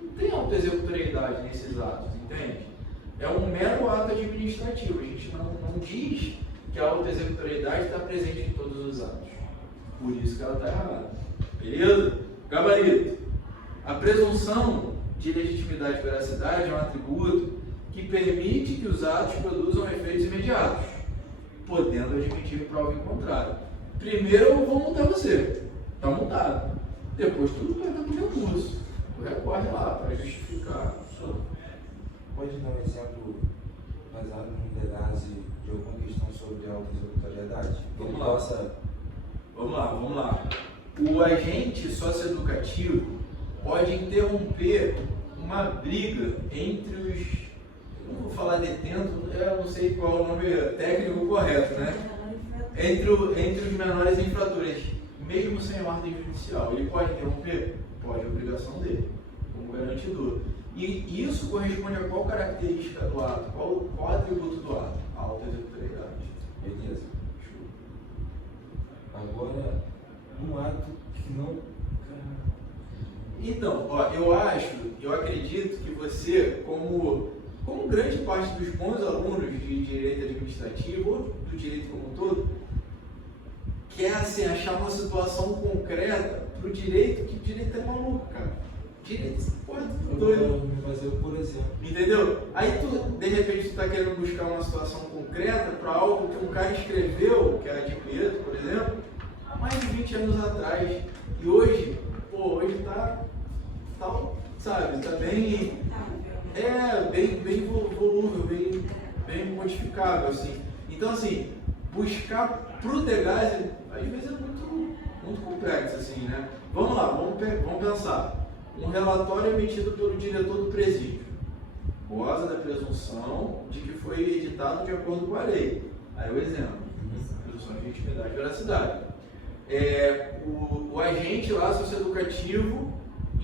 Não tem autoexecutoriedade nesses atos, entende? É um mero ato administrativo. A gente não diz que a autoexecutoriedade está presente em todos os atos. Por isso que ela está errada. Beleza? Gabarito. A presunção de legitimidade e veracidade é um atributo que permite que os atos produzam efeitos imediatos, podendo admitir prova em contrário. Primeiro eu vou multar você. Está multado. Depois tudo vai estar no recurso. Tu recorre lá para justificar. Pode dar um exemplo baseado no DEGASE de alguma questão sobre a autoexecutoriedade? Vamos lá. O agente socioeducativo pode interromper uma briga entre os, não vou falar detento, eu não sei qual é o nome técnico correto, né? Entre os menores infratores, mesmo sem ordem judicial. Ele pode interromper? Pode, é obrigação dele, como garantidor. E isso corresponde a qual característica do ato? Qual atributo do ato? A autoexecutoriedade. Beleza. Show. Agora, um ato que não... Então, ó, eu acredito que você, como grande parte dos bons alunos de direito administrativo, ou do direito como um todo, quer assim, achar uma situação concreta para o direito, que o direito é maluco, cara. Direito, porra, tu doido. Mas eu, por exemplo. Entendeu? Aí tu, de repente, tu tá querendo buscar uma situação concreta para algo que um cara escreveu, que era de Pedro, por exemplo, há mais de 20 anos atrás. E hoje tá sabe, tá bem, bem volúvel, bem modificável, assim. Então, assim, buscar pro DEGASE, às vezes é muito complexo, assim, né? Vamos lá, vamos pensar. Um relatório emitido pelo diretor do presídio goza da presunção de que foi editado de acordo com a lei. Aí o exemplo, presunção de legitimidade e veracidade. O agente lá socioeducativo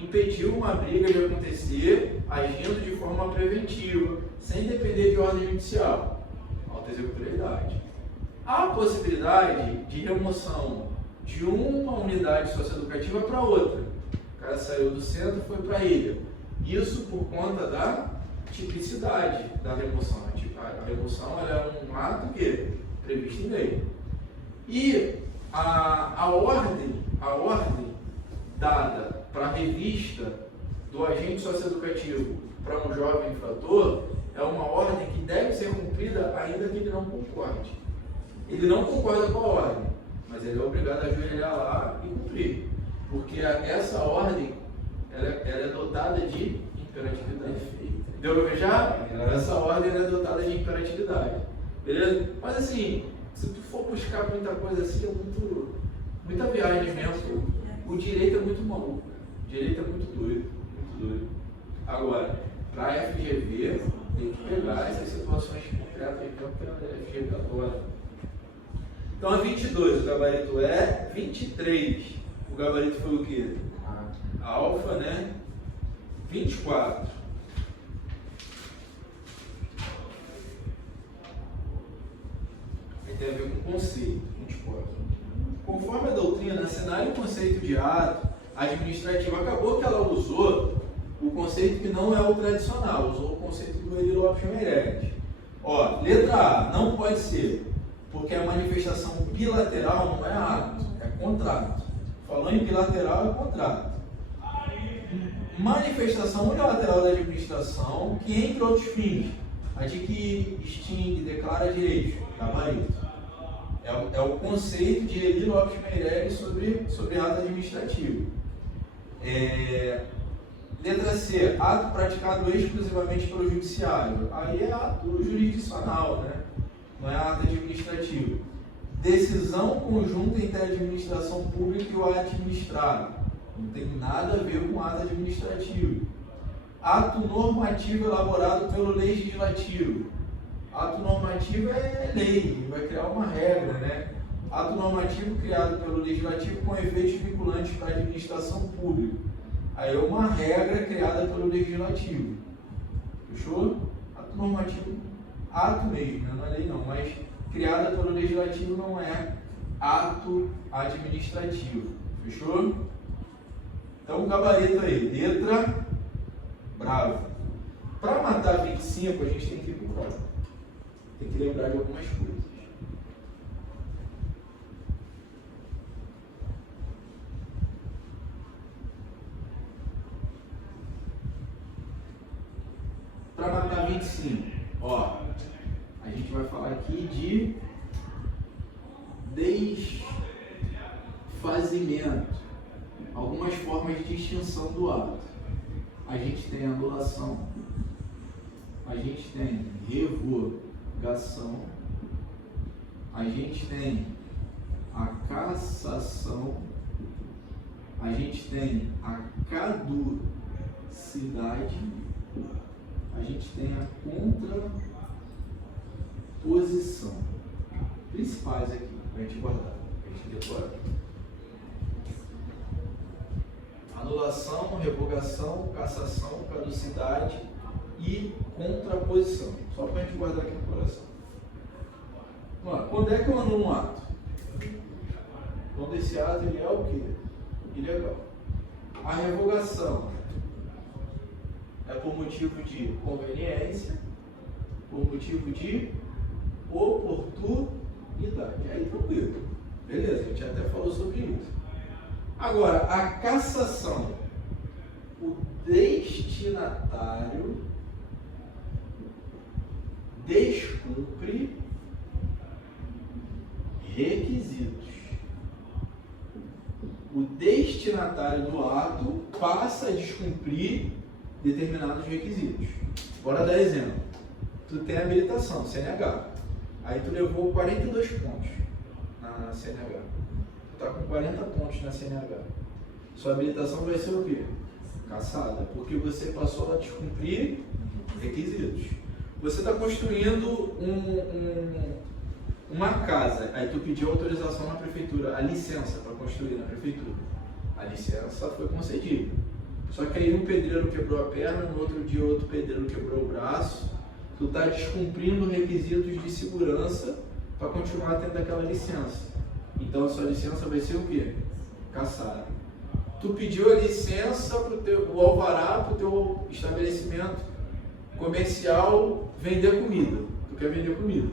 impediu uma briga de acontecer agindo de forma preventiva, sem depender de ordem judicial. Autoexecutoriedade. Há a possibilidade de remoção de uma unidade socioeducativa para outra. O cara saiu do centro e foi para a ilha. Isso por conta da tipicidade da remoção. A remoção ela é um ato que previsto em lei. E a ordem dada para a revista do agente socioeducativo para um jovem infrator é uma ordem que deve ser cumprida ainda que ele não concorde. Ele não concorda com a ordem, mas ele é obrigado a ajoelhar lá e cumprir. Porque essa ordem ela é dotada de imperatividade. Deu para ver já? Essa ordem é dotada de imperatividade. Beleza? Mas assim, se tu for buscar muita coisa assim, é muita viagem mesmo. O direito é muito maluco. O direito é muito doido. Agora, para a FGV, tem que pegar essas situações concretas então, que a FGV adora. Então, a 22, o gabarito é 23. O gabarito foi o quê? Alfa, né? 24. Aí tem a ver com conceito. 24. Conforme a doutrina, assinale o conceito de ato administrativo. Acabou que ela usou o conceito que não é o tradicional, usou o conceito do Eli Lopes Meireles. Ó, letra A, não pode ser, porque a manifestação bilateral não é ato, é contrato. Falou em bilateral, é contrato. Manifestação unilateral da administração, que entre outros fins, adquire, extingue, declara direitos, gabarito. É o conceito de Eli Lopes Meireles sobre ato administrativo. Letra C, ato praticado exclusivamente pelo judiciário. Aí é ato jurisdicional, né? Não é ato administrativo. Decisão conjunta entre a administração pública e o administrado. Não tem nada a ver com ato administrativo. Ato normativo elaborado pelo legislativo. Ato normativo é lei, vai criar uma regra, né? Ato normativo criado pelo legislativo com efeitos vinculantes para a administração pública. Aí é uma regra criada pelo legislativo. Fechou? Ato normativo, ato mesmo, né? Não é lei não, mas criada pelo legislativo não é ato administrativo. Fechou? Então, gabarito aí, letra bravo. Para matar 25, a gente tem que ir para o próximo. Tem que lembrar de algumas coisas. Para matar 25, ó, a gente vai falar aqui de desfazimento, algumas formas de extinção do ato. A gente tem anulação, a gente tem revogação, a gente tem a cassação, a gente tem a caducidade, a gente tem a contraposição. Principais aqui, para a gente guardar, a gente decora. Anulação, revogação, cassação, caducidade e contraposição. Só para a gente guardar aqui no coração. Vamos lá. Quando é que eu anulo um ato? Quando esse ato ele é o quê? Ilegal. A revogação é por motivo de conveniência, por motivo de oportunidade. Aí tranquilo. Beleza, a gente até falou sobre isso. Agora, a cassação. O destinatário descumpre requisitos. O destinatário do ato passa a descumprir determinados requisitos. Bora dar exemplo. Tu tem habilitação, CNH. Aí tu levou 42 pontos na CNH. Tu tá com 40 pontos na CNH. Sua habilitação vai ser o quê? Cassada. Porque você passou a descumprir requisitos. Você está construindo uma casa. Aí tu pediu autorização na prefeitura, a licença para construir na prefeitura. A licença foi concedida. Só que aí um pedreiro quebrou a perna, no outro dia outro pedreiro quebrou o braço. Tu está descumprindo requisitos de segurança para continuar tendo aquela licença. Então a sua licença vai ser o quê? Cassada. Tu pediu a licença o alvará para o teu estabelecimento comercial vender comida. Tu quer vender comida.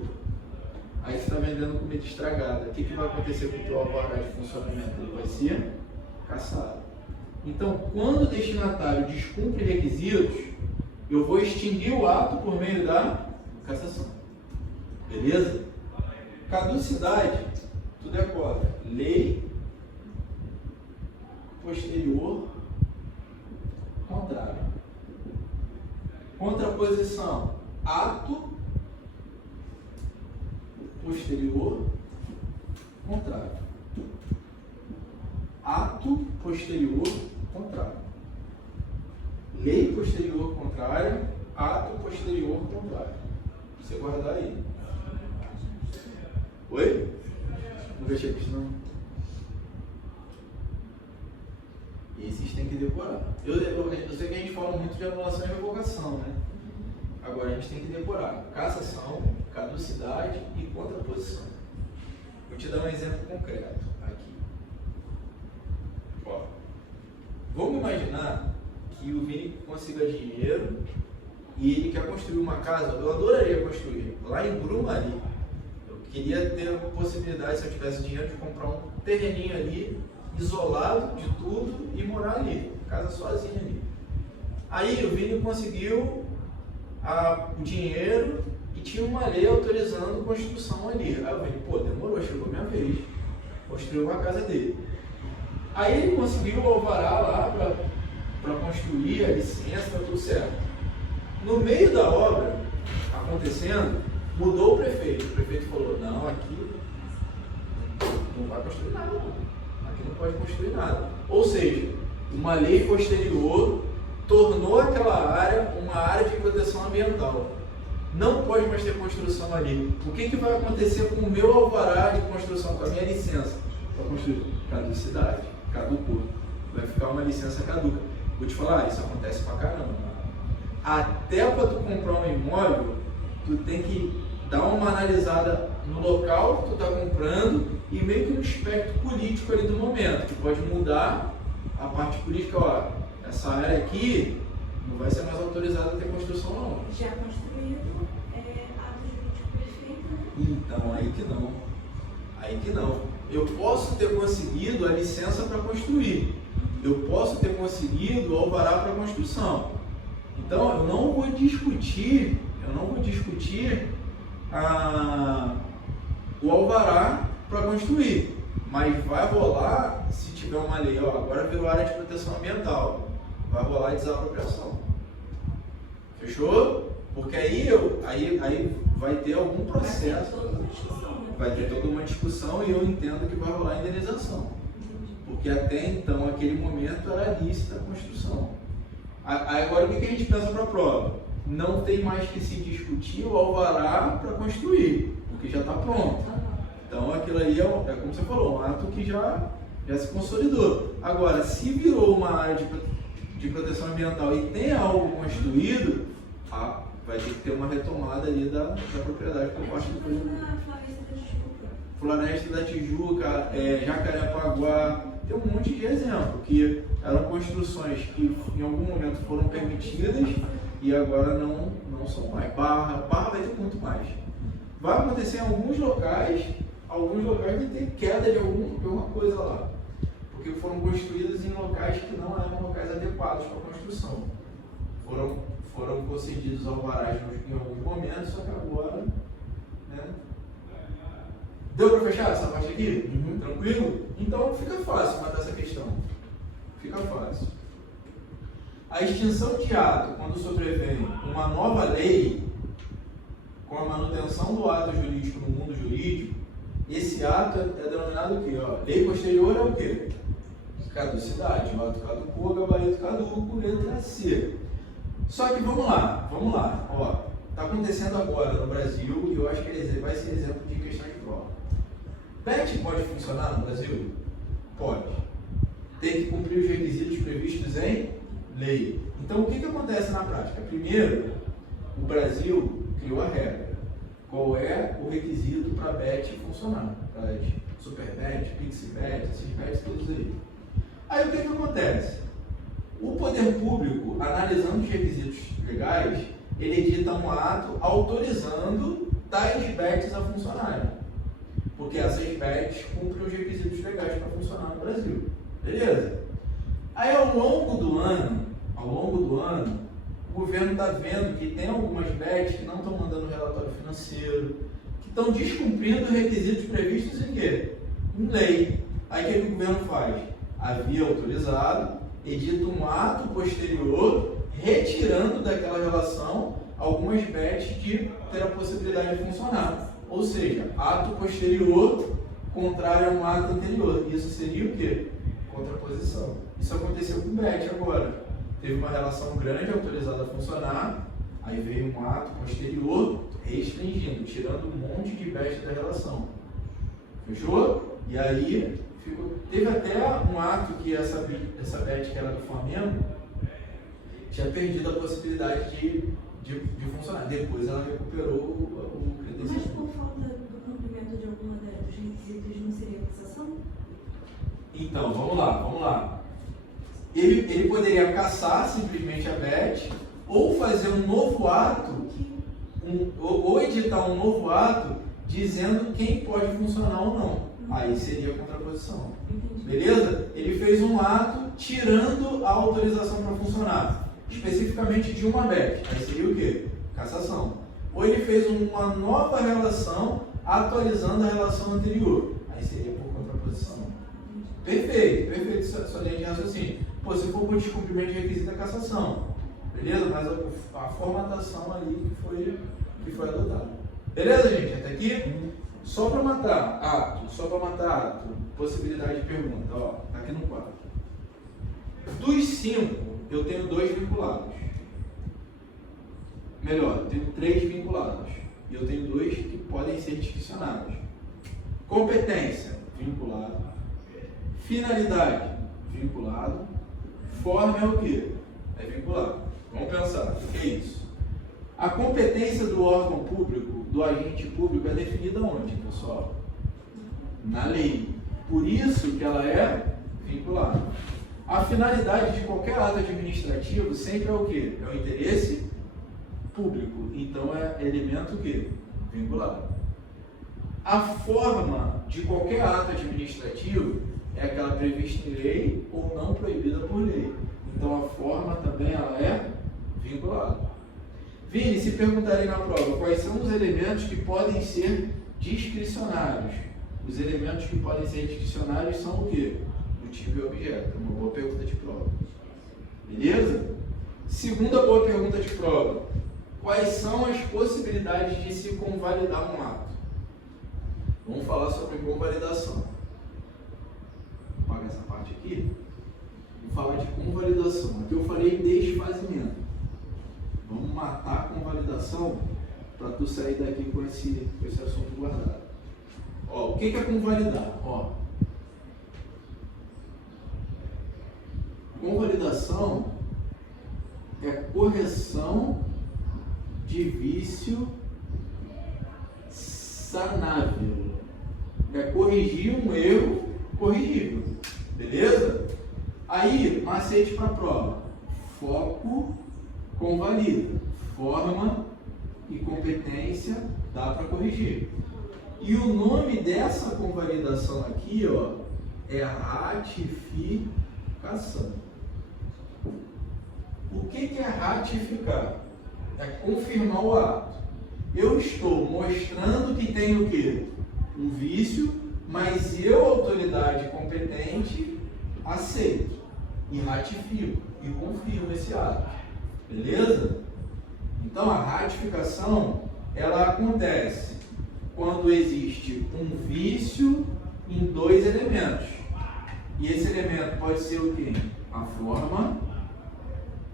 Aí você está vendendo comida estragada. O que vai acontecer com o teu alvará de funcionamento? Ele vai ser cassado. Então, quando o destinatário descumpre requisitos, eu vou extinguir o ato por meio da cassação. Beleza? Caducidade, tu decora. Lei posterior contrário. Contraposição, ato posterior contrário. Ato posterior contrário. Lei posterior contrária, ato posterior contrário. Você guardar aí. Oi? Não deixei aqui não. Esses tem que decorar. Eu sei que a gente fala muito de anulação e revogação, né? Agora a gente tem que decorar cassação, caducidade e contraposição. Vou te dar um exemplo concreto aqui. Ó, vamos imaginar que o Vini consiga dinheiro e ele quer construir uma casa. Eu adoraria construir lá em Grumari. Eu queria ter a possibilidade, se eu tivesse dinheiro, de comprar um terreninho ali, isolado de tudo e morar ali, casa sozinha ali. Aí o Vini conseguiu o dinheiro e tinha uma lei autorizando a construção ali. Aí eu falei, pô, demorou, chegou a minha vez. Construiu uma casa dele. Aí ele conseguiu o alvará lá para construir, a licença, tá tudo certo. No meio da obra, acontecendo, mudou o prefeito. O prefeito falou, não, aqui não vai construir nada, não. Aqui não pode construir nada. Ou seja, uma lei posterior tornou aquela área uma área de proteção ambiental. Não pode mais ter construção ali. O que vai acontecer com o meu alvará de construção, com a minha licença? Para construir caducidade, caducou. Vai ficar uma licença caduca. Vou te falar, isso acontece pra caramba. Até para tu comprar um imóvel, tu tem que dar uma analisada no local que tu está comprando e meio que no espectro político ali do momento, que pode mudar a parte política. Ó, essa área aqui não vai ser mais autorizada a ter construção não. Já construído ato jurídico perfeito, né? Então, aí que não. Eu posso ter conseguido a licença para construir. Eu posso ter conseguido o alvará para construção. Então, eu não vou discutir o alvará para construir. Mas vai rolar, se tiver uma lei, ó, agora virou área de proteção ambiental, vai rolar desapropriação. Fechou? Porque aí vai ter algum processo. Vai ter toda uma discussão e eu entendo que vai rolar indenização. Porque até então, aquele momento era lícita a construção. Agora, o que a gente pensa para a prova? Não tem mais que se discutir o alvará para construir, porque já está pronto. Então, aquilo aí é como você falou, um ato que já se consolidou. Agora, se virou uma área de proteção ambiental e tem algo construído, vai ter que ter uma retomada ali da propriedade por parte do projeto. Floresta da Tijuca, Jacarepaguá, tem um monte de exemplo, que eram construções que em algum momento foram permitidas e agora não são mais. Barra vai ter muito mais. Vai acontecer em alguns locais de ter queda de alguma coisa lá, porque foram construídos em locais que não eram locais adequados para a construção. Foram concedidos alvarás em alguns momentos, só que agora, né? Deu para fechar essa parte aqui? Uhum. Tranquilo? Então fica fácil matar essa questão. Fica fácil. A extinção de ato, quando sobrevém uma nova lei, com a manutenção do ato jurídico no mundo jurídico, esse ato é denominado o quê? Lei posterior é o quê? Caducidade. O ato caducou, gabarito caduco, letra C. Só que vamos lá. Está acontecendo agora no Brasil e eu acho que vai ser exemplo de questão de prova. PET pode funcionar no Brasil? Pode. Tem que cumprir os requisitos previstos em lei. Então, o que acontece na prática? Primeiro, o Brasil criou a regra. Qual é o requisito para a BET funcionar? Para as SuperBet, PixBet, esses bets todos aí. Aí, o que acontece? O poder público, analisando os requisitos legais, ele edita um ato autorizando tais bets a funcionarem. Porque essas bets cumprem os requisitos legais para funcionar no Brasil. Beleza? Aí ao longo do ano, o governo está vendo que tem algumas bets que não estão mandando relatório financeiro, que estão descumprindo os requisitos previstos em quê? Em lei. Aí o que o governo faz? Havia autorizado, edita um ato posterior, retirando daquela relação algumas bets de ter a possibilidade de funcionar. Ou seja, ato posterior contrário a um ato anterior. Isso seria o quê? Contraposição. Isso aconteceu com o BET agora. Teve uma relação grande autorizada a funcionar, aí veio um ato posterior restringindo, tirando um monte de BET da relação. Fechou? E aí Teve até um ato que essa Beth, que era do Flamengo, tinha perdido a possibilidade de funcionar. Depois ela recuperou o Mas credenciamento. por falta do cumprimento de alguma dos requisitos não seria cassação? Então, vamos lá. Ele poderia cassar simplesmente a Beth, ou fazer um novo ato, ou editar um novo ato dizendo quem pode funcionar ou não. Aí seria a contraposição. Entendi. Beleza? Ele fez um ato tirando a autorização para funcionar, especificamente de uma Beth. Aí seria o quê? Cassação. Ou ele fez uma nova relação atualizando a relação anterior. Aí seria por contraposição. Perfeito sua linha de raciocínio. Pô, se for por descumprimento de requisito, é cassação. Beleza? Mas a formatação ali que foi adotada. Beleza, gente? Até aqui? Só para matar ato, possibilidade de pergunta. Ó, tá aqui no quadro. Dos 5, eu tenho 2 vinculados. Melhor, eu tenho 3 vinculados. E eu tenho 2 que podem ser discricionados. Competência, vinculado. Finalidade, vinculado. Forma é o quê? É vinculado. Vamos pensar, o que é isso? A competência do órgão público, do agente público, é definida onde, pessoal? Na lei. Por isso que ela é vinculada. A finalidade de qualquer ato administrativo sempre é o quê? É o interesse público. Então é elemento o quê? Vinculado. A forma de qualquer ato administrativo é aquela prevista em lei ou não proibida por lei. Então a forma também ela é vinculada. Vini, se perguntarem na prova quais são os elementos que podem ser discricionários. Os elementos que podem ser discricionários são o quê? O tipo e o objeto. Uma boa pergunta de prova. Beleza? Segunda boa pergunta de prova. Quais são as possibilidades de se convalidar um ato? Vamos falar sobre convalidação. Vou apagar essa parte aqui. Vou falar de convalidação. Aqui eu falei desfazimento. Vamos matar a convalidação para tu sair daqui com esse assunto guardado. Ó, o que é convalidar? Ó, convalidação é correção de vício sanável. É corrigir um erro corrigível. Beleza? Aí, macete para a prova. Foco convalida. Forma e competência dá para corrigir. E o nome dessa convalidação aqui, ó, é ratificação. O que é ratificar? É confirmar o ato. Eu estou mostrando que tem o quê? Um vício, mas eu, autoridade competente, aceito e ratifico e confirmo esse ato. Beleza? Então a ratificação, ela acontece quando existe um vício em 2 elementos. E esse elemento pode ser o quê? A forma,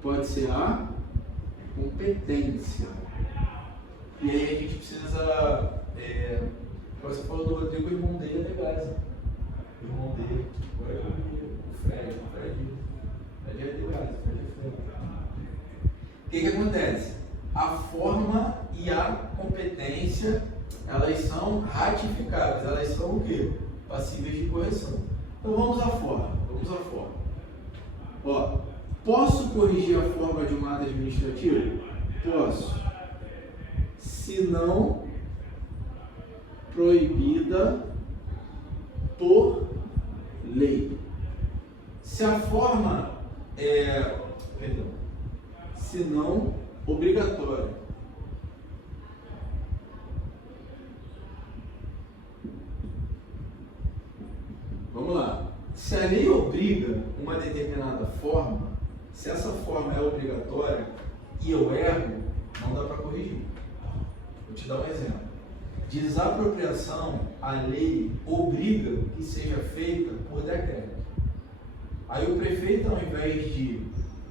pode ser a competência. E aí a gente precisa... você falou do Rodrigo, o irmão dele é legais. O irmão dele, agora é o Fred é legais, o Fred é Fred. O que acontece? A forma e a competência, elas são ratificáveis, elas são o quê? Passíveis de correção. Então vamos à forma. Ó, posso corrigir a forma de um ato administrativo? Posso. Se não proibida por lei. Se a forma se não obrigatória. Vamos lá. Se a lei obriga uma determinada forma, se essa forma é obrigatória e eu erro, não dá para corrigir. Vou te dar um exemplo. Desapropriação, a lei obriga que seja feita por decreto. Aí o prefeito, ao invés de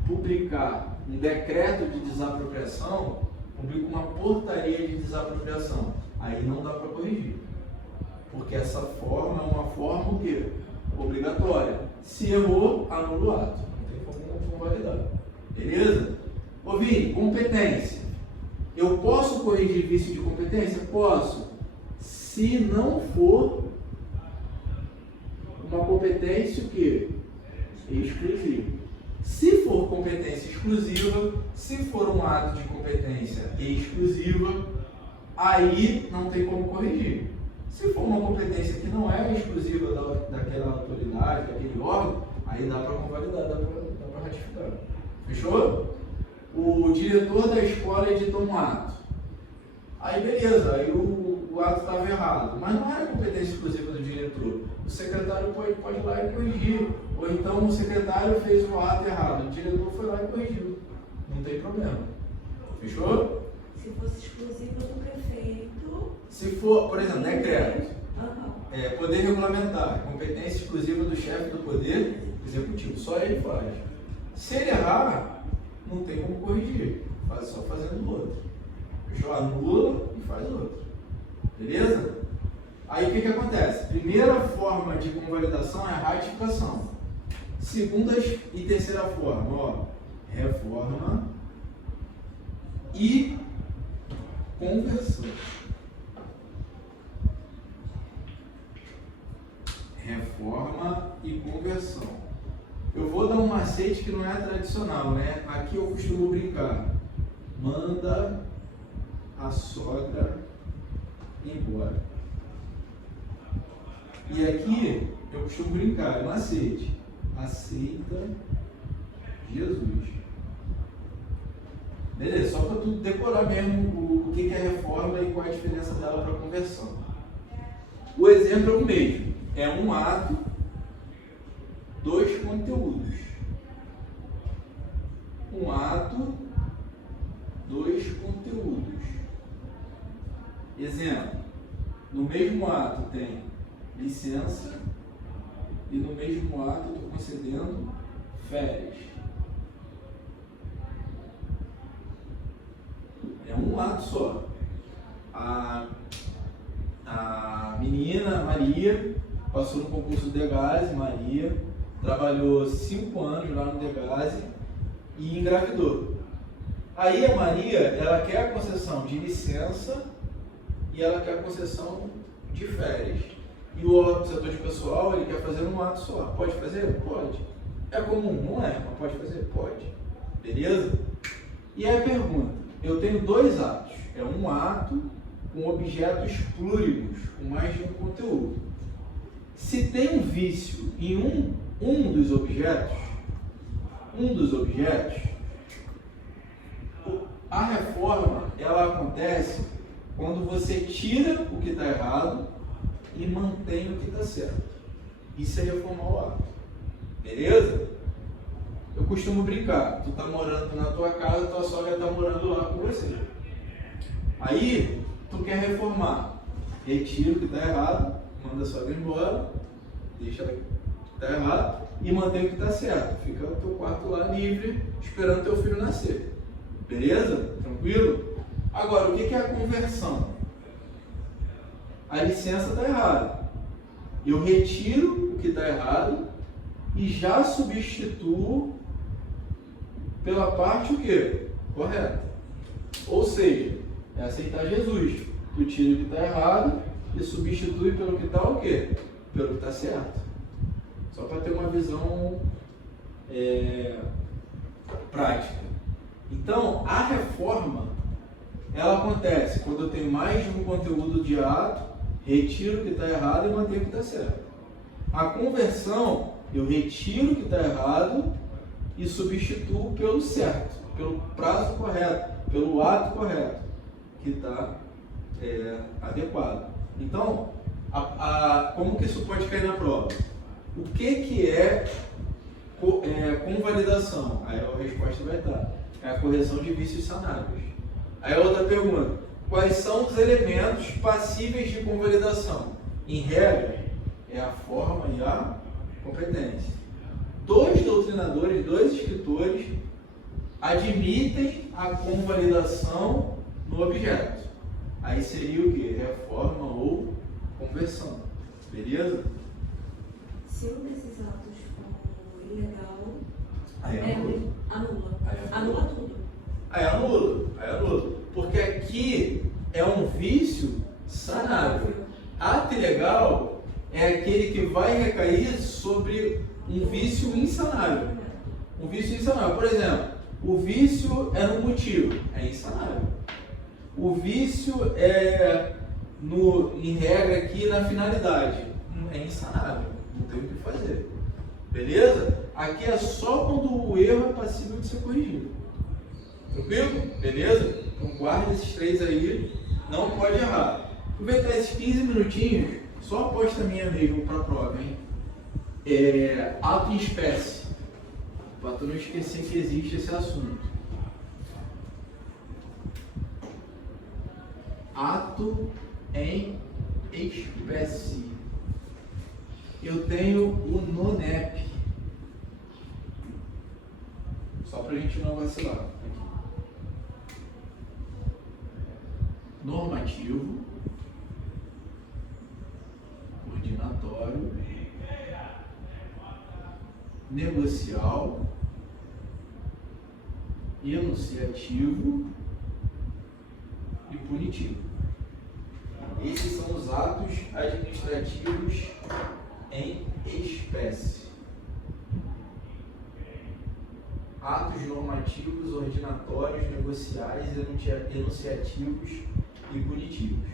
publicar um decreto de desapropriação, publica uma portaria de desapropriação. Aí não dá para corrigir. Porque essa forma é uma forma o quê? obrigatória. Se errou, anula o ato. Não tem como convalidar. Beleza? Ô Vini, competência. Eu posso corrigir vício de competência? Posso. Se não for uma competência o quê? Exclusiva. Se for competência exclusiva, se for um ato de competência exclusiva, aí não tem como corrigir. Se for uma competência que não é exclusiva daquela autoridade, daquele órgão, aí dá para convalidar, dá para ratificar. Fechou? O diretor da escola editou um ato. Aí beleza, aí o ato estava errado, mas não era competência exclusiva do diretor. O secretário pode ir lá e corrigir. Ou então o secretário fez o ato errado, o diretor foi lá e corrigiu. Não tem problema. Fechou? Se fosse exclusiva do prefeito... Se for, por exemplo, decreto. Uhum. Poder regulamentar, competência exclusiva do chefe do Poder Executivo. Só ele faz. Se ele errar, não tem como corrigir. Faz só fazendo o outro. Fechou? Anula e faz o outro. Beleza? Aí o que acontece? Primeira forma de convalidação é a ratificação. Segunda e terceira forma, ó, reforma e conversão. Reforma e conversão. Eu vou dar um macete que não é tradicional, né? Aqui eu costumo brincar. Manda a sogra embora. E aqui eu costumo brincar, é macete. Aceita Jesus. Beleza, só para tu decorar mesmo o que é reforma e qual é a diferença dela para conversão. O exemplo é o mesmo. É um ato, dois conteúdos. Um ato, dois conteúdos. Exemplo. No mesmo ato tem licença e no mesmo ato eu estou concedendo férias. É um ato só. A menina Maria passou no concurso do Degase, Maria, trabalhou 5 anos lá no Degase e engravidou. Aí a Maria, ela quer a concessão de licença e ela quer a concessão de férias. E o setor de pessoal, ele quer fazer um ato só. Pode fazer? Pode. É comum? Não é, mas pode fazer? Pode. Beleza? E aí a pergunta, eu tenho 2 atos. É um ato com objetos plúribus, com mais de um conteúdo. Se tem um vício em um dos objetos, a reforma, ela acontece quando você tira o que está errado e mantém o que está certo. Isso é reformar o ato. Beleza? Eu costumo brincar. Tu está morando na tua casa, tua sogra está morando lá com você. Aí, tu quer reformar. Retira o que está errado, manda a sogra embora, deixa o que está errado e mantém o que está certo. Fica o teu quarto lá livre, esperando teu filho nascer. Beleza? Tranquilo? Agora, o que é a conversão? A licença está errada. Eu retiro o que está errado e já substituo pela parte o quê? Correta. Ou seja, é aceitar Jesus. Tu tira o que está errado e substitui pelo que está o quê? Pelo que está certo. Só para ter uma visão prática. Então, a reforma, ela acontece quando eu tenho mais de um conteúdo de ato, retiro o que está errado e mantenho o que está certo. A conversão, eu retiro o que está errado e substituo pelo certo, pelo prazo correto, pelo ato correto, que está adequado. Então, como que isso pode cair na prova? O que é convalidação? Aí a resposta vai estar. É a correção de vícios sanáveis. Aí a outra pergunta. Quais são os elementos passíveis de convalidação? Em regra, é a forma e a competência. 2 doutrinadores, 2 escritores admitem a convalidação no objeto. Aí seria o que? Reforma ou conversão. Beleza? Se um desses atos for ilegal, Aí anula. Anula tudo. Aí anula. Porque aqui é um vício sanável. Ato ilegal é aquele que vai recair sobre um vício insanável. Um vício insanável. Por exemplo, o vício é no motivo, é insanável. O vício é em regra aqui na finalidade, é insanável, não tem o que fazer. Beleza? Aqui é só quando o erro é passível de ser corrigido. Tranquilo? Beleza? Então guarda esses 3 aí, não pode errar. Aproveitar esses 15 minutinhos, só aposta minha mesmo para a prova, hein? Ato em espécie. Para tu não esquecer que existe esse assunto. Ato em espécie. Eu tenho o NONEP. Só para a gente não vacilar. Aqui. Normativo. Coordenatório. Negocial. Enunciativo e punitivo. Esses são os atos administrativos em espécie. Atos normativos, ordinatórios, negociais, enunciativos e punitivos.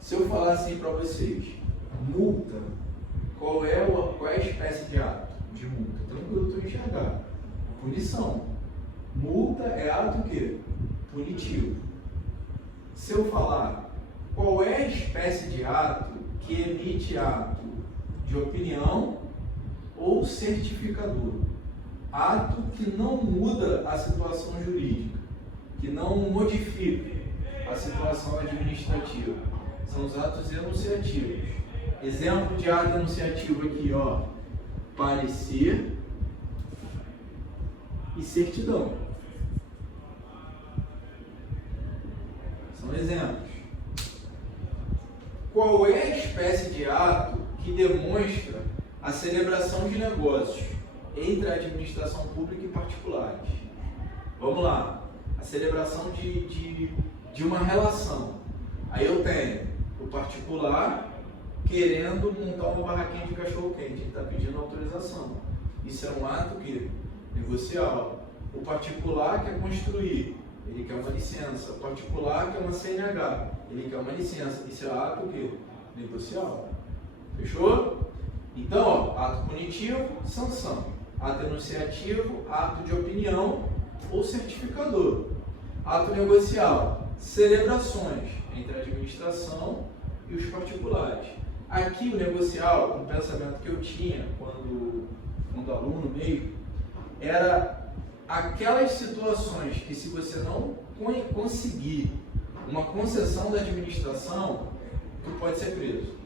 Se eu falar assim para vocês, multa, qual é a espécie de ato de multa? Tranquilo, tu enxergar. Punição. Multa é ato o quê? Punitivo. Se eu falar qual é a espécie de ato que emite ato de opinião ou certificador? Ato que não muda a situação jurídica, que não modifica a situação administrativa. São os atos enunciativos. Exemplo de ato enunciativo aqui, ó. Parecer e certidão. São exemplos. Qual é a espécie de ato que demonstra a celebração de negócios entre a administração pública e particulares? Vamos lá. A celebração de uma relação. Aí eu tenho o particular querendo montar uma barraquinha de cachorro-quente. Ele está pedindo autorização. Isso é um ato que negocial. O particular quer construir, ele quer uma licença. O particular quer uma CNH, ele quer uma licença. Isso é ato que negocial. Fechou? Então, ó, ato punitivo, sanção. Ato enunciativo, ato de opinião ou certificador. Ato negocial, celebrações entre a administração e os particulares. Aqui o negocial, um pensamento que eu tinha quando aluno mesmo, era aquelas situações que, se você não conseguir uma concessão da administração, tu pode ser preso.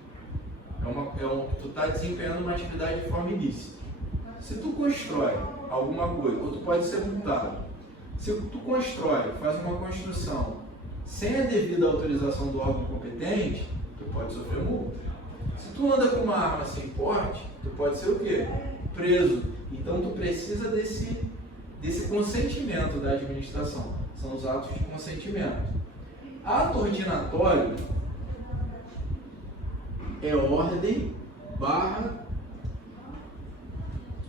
Tu está desempenhando uma atividade de forma ilícita. Se tu constrói alguma coisa, ou tu pode ser multado. Se tu constrói, faz uma construção sem a devida autorização do órgão competente, tu pode sofrer multa. Se tu anda com uma arma sem porte, tu pode ser o quê? Preso. Então tu precisa desse consentimento da administração. São os atos de consentimento. Ato ordinatório é ordem /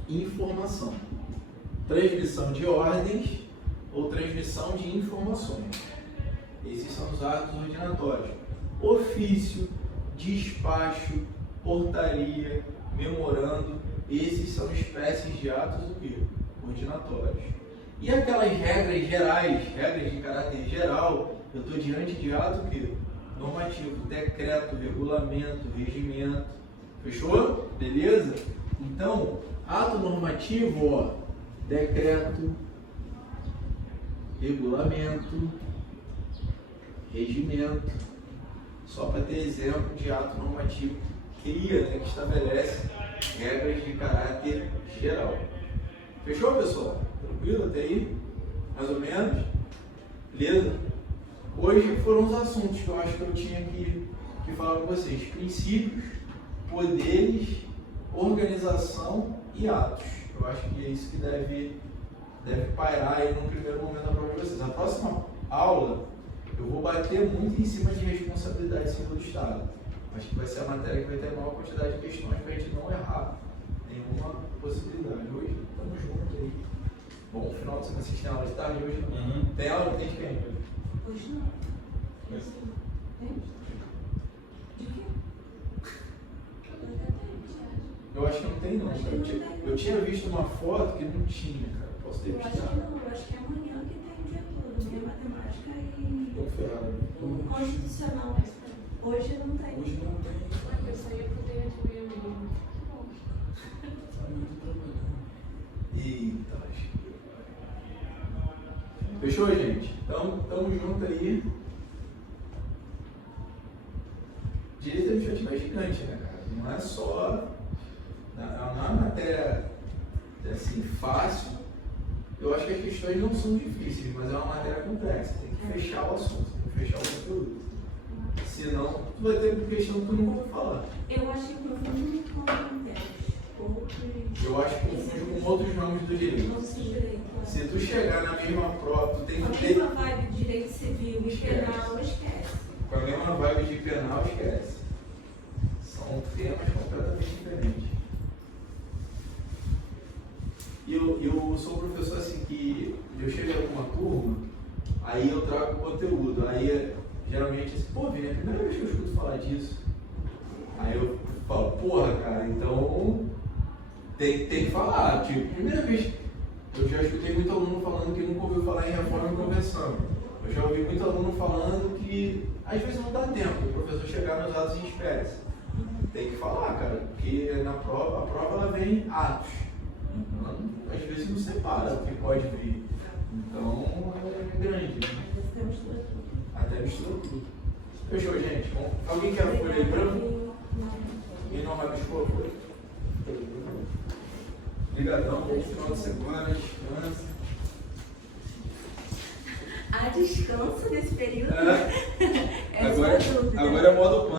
informação. Transmissão de ordens ou transmissão de informações. Esses são os atos ordinatórios. Ofício, despacho, portaria, memorando, esses são espécies de atos ordinatórios. E aquelas regras gerais, regras de caráter geral, eu estou diante de ato normativo, decreto, regulamento, regimento. Fechou? Beleza? Então, ato normativo, ó, decreto, regulamento, regimento, só para ter exemplo de ato normativo que estabelece regras de caráter geral. Fechou, pessoal? Tranquilo até aí? Mais ou menos? Beleza? Hoje foram os assuntos que eu acho que eu tinha que falar com vocês. Princípios, poderes, organização e atos. Eu acho que é isso que deve pairar aí no primeiro momento da prova de vocês. A próxima aula, eu vou bater muito em cima de responsabilidade civil do Estado. Acho que vai ser a matéria que vai ter a maior quantidade de questões para a gente não errar nenhuma possibilidade. Hoje, estamos juntos aí. Bom, final de semana, vocês têm aula de tarde hoje? Tem aula? Tem de quem? Hoje não. Tem? De quê? Eu acho que não tem não. Eu tinha visto uma foto que não tinha, cara. Posso ter Eu acho visto. que não, eu acho que é amanhã que tem o dia todo, né? Matemática e Tô ferrado. constitucional. Hoje não tem. Hoje não tem. Eu só ia poder de manhã mesmo. Tá muito trabalhando. Eita, fechou, gente? Então, tamo junto aí. Direito administrativo é gigante, né, cara? Não é só. Não é uma matéria assim, fácil. Eu acho que as questões não são difíceis, mas é uma matéria complexa. Tem que fechar o assunto, tem que fechar o conteúdo. Senão, tu vai ter questão que tu não vai falar. Eu acho que confundo com outros. Eu acho que confunde com outros ramos do direito. Outros direitos. Se tu chegar na mesma prova, tu tem Com a que ter. mesma vibe de direito civil e Esquece. penal, esquece. Com a mesma vibe de penal, esquece. São temas completamente diferentes. E eu sou um professor assim que eu chego em alguma turma, aí eu trago conteúdo. Aí geralmente assim, pô, Vini, é a primeira vez que eu escuto falar disso. Aí eu falo, porra, cara, então tem que falar. Tipo, primeira vez, eu já escutei muito aluno falando que nunca ouviu falar em reforma e conversão. Eu já ouvi muito aluno falando que às vezes não dá tempo o professor chegar nos atos em espécie. Tem que falar, cara, porque na prova, a prova ela vem em atos. Ela, às vezes não separa o que pode vir. Então é grande, né? Até mistura tudo. Fechou, gente? Bom, alguém quer a folha de branco? Quem não rabiscou a folha? Obrigadão, bom final de semana, descansa. Há descanso nesse período? É. Essa é a dúvida. Agora é modo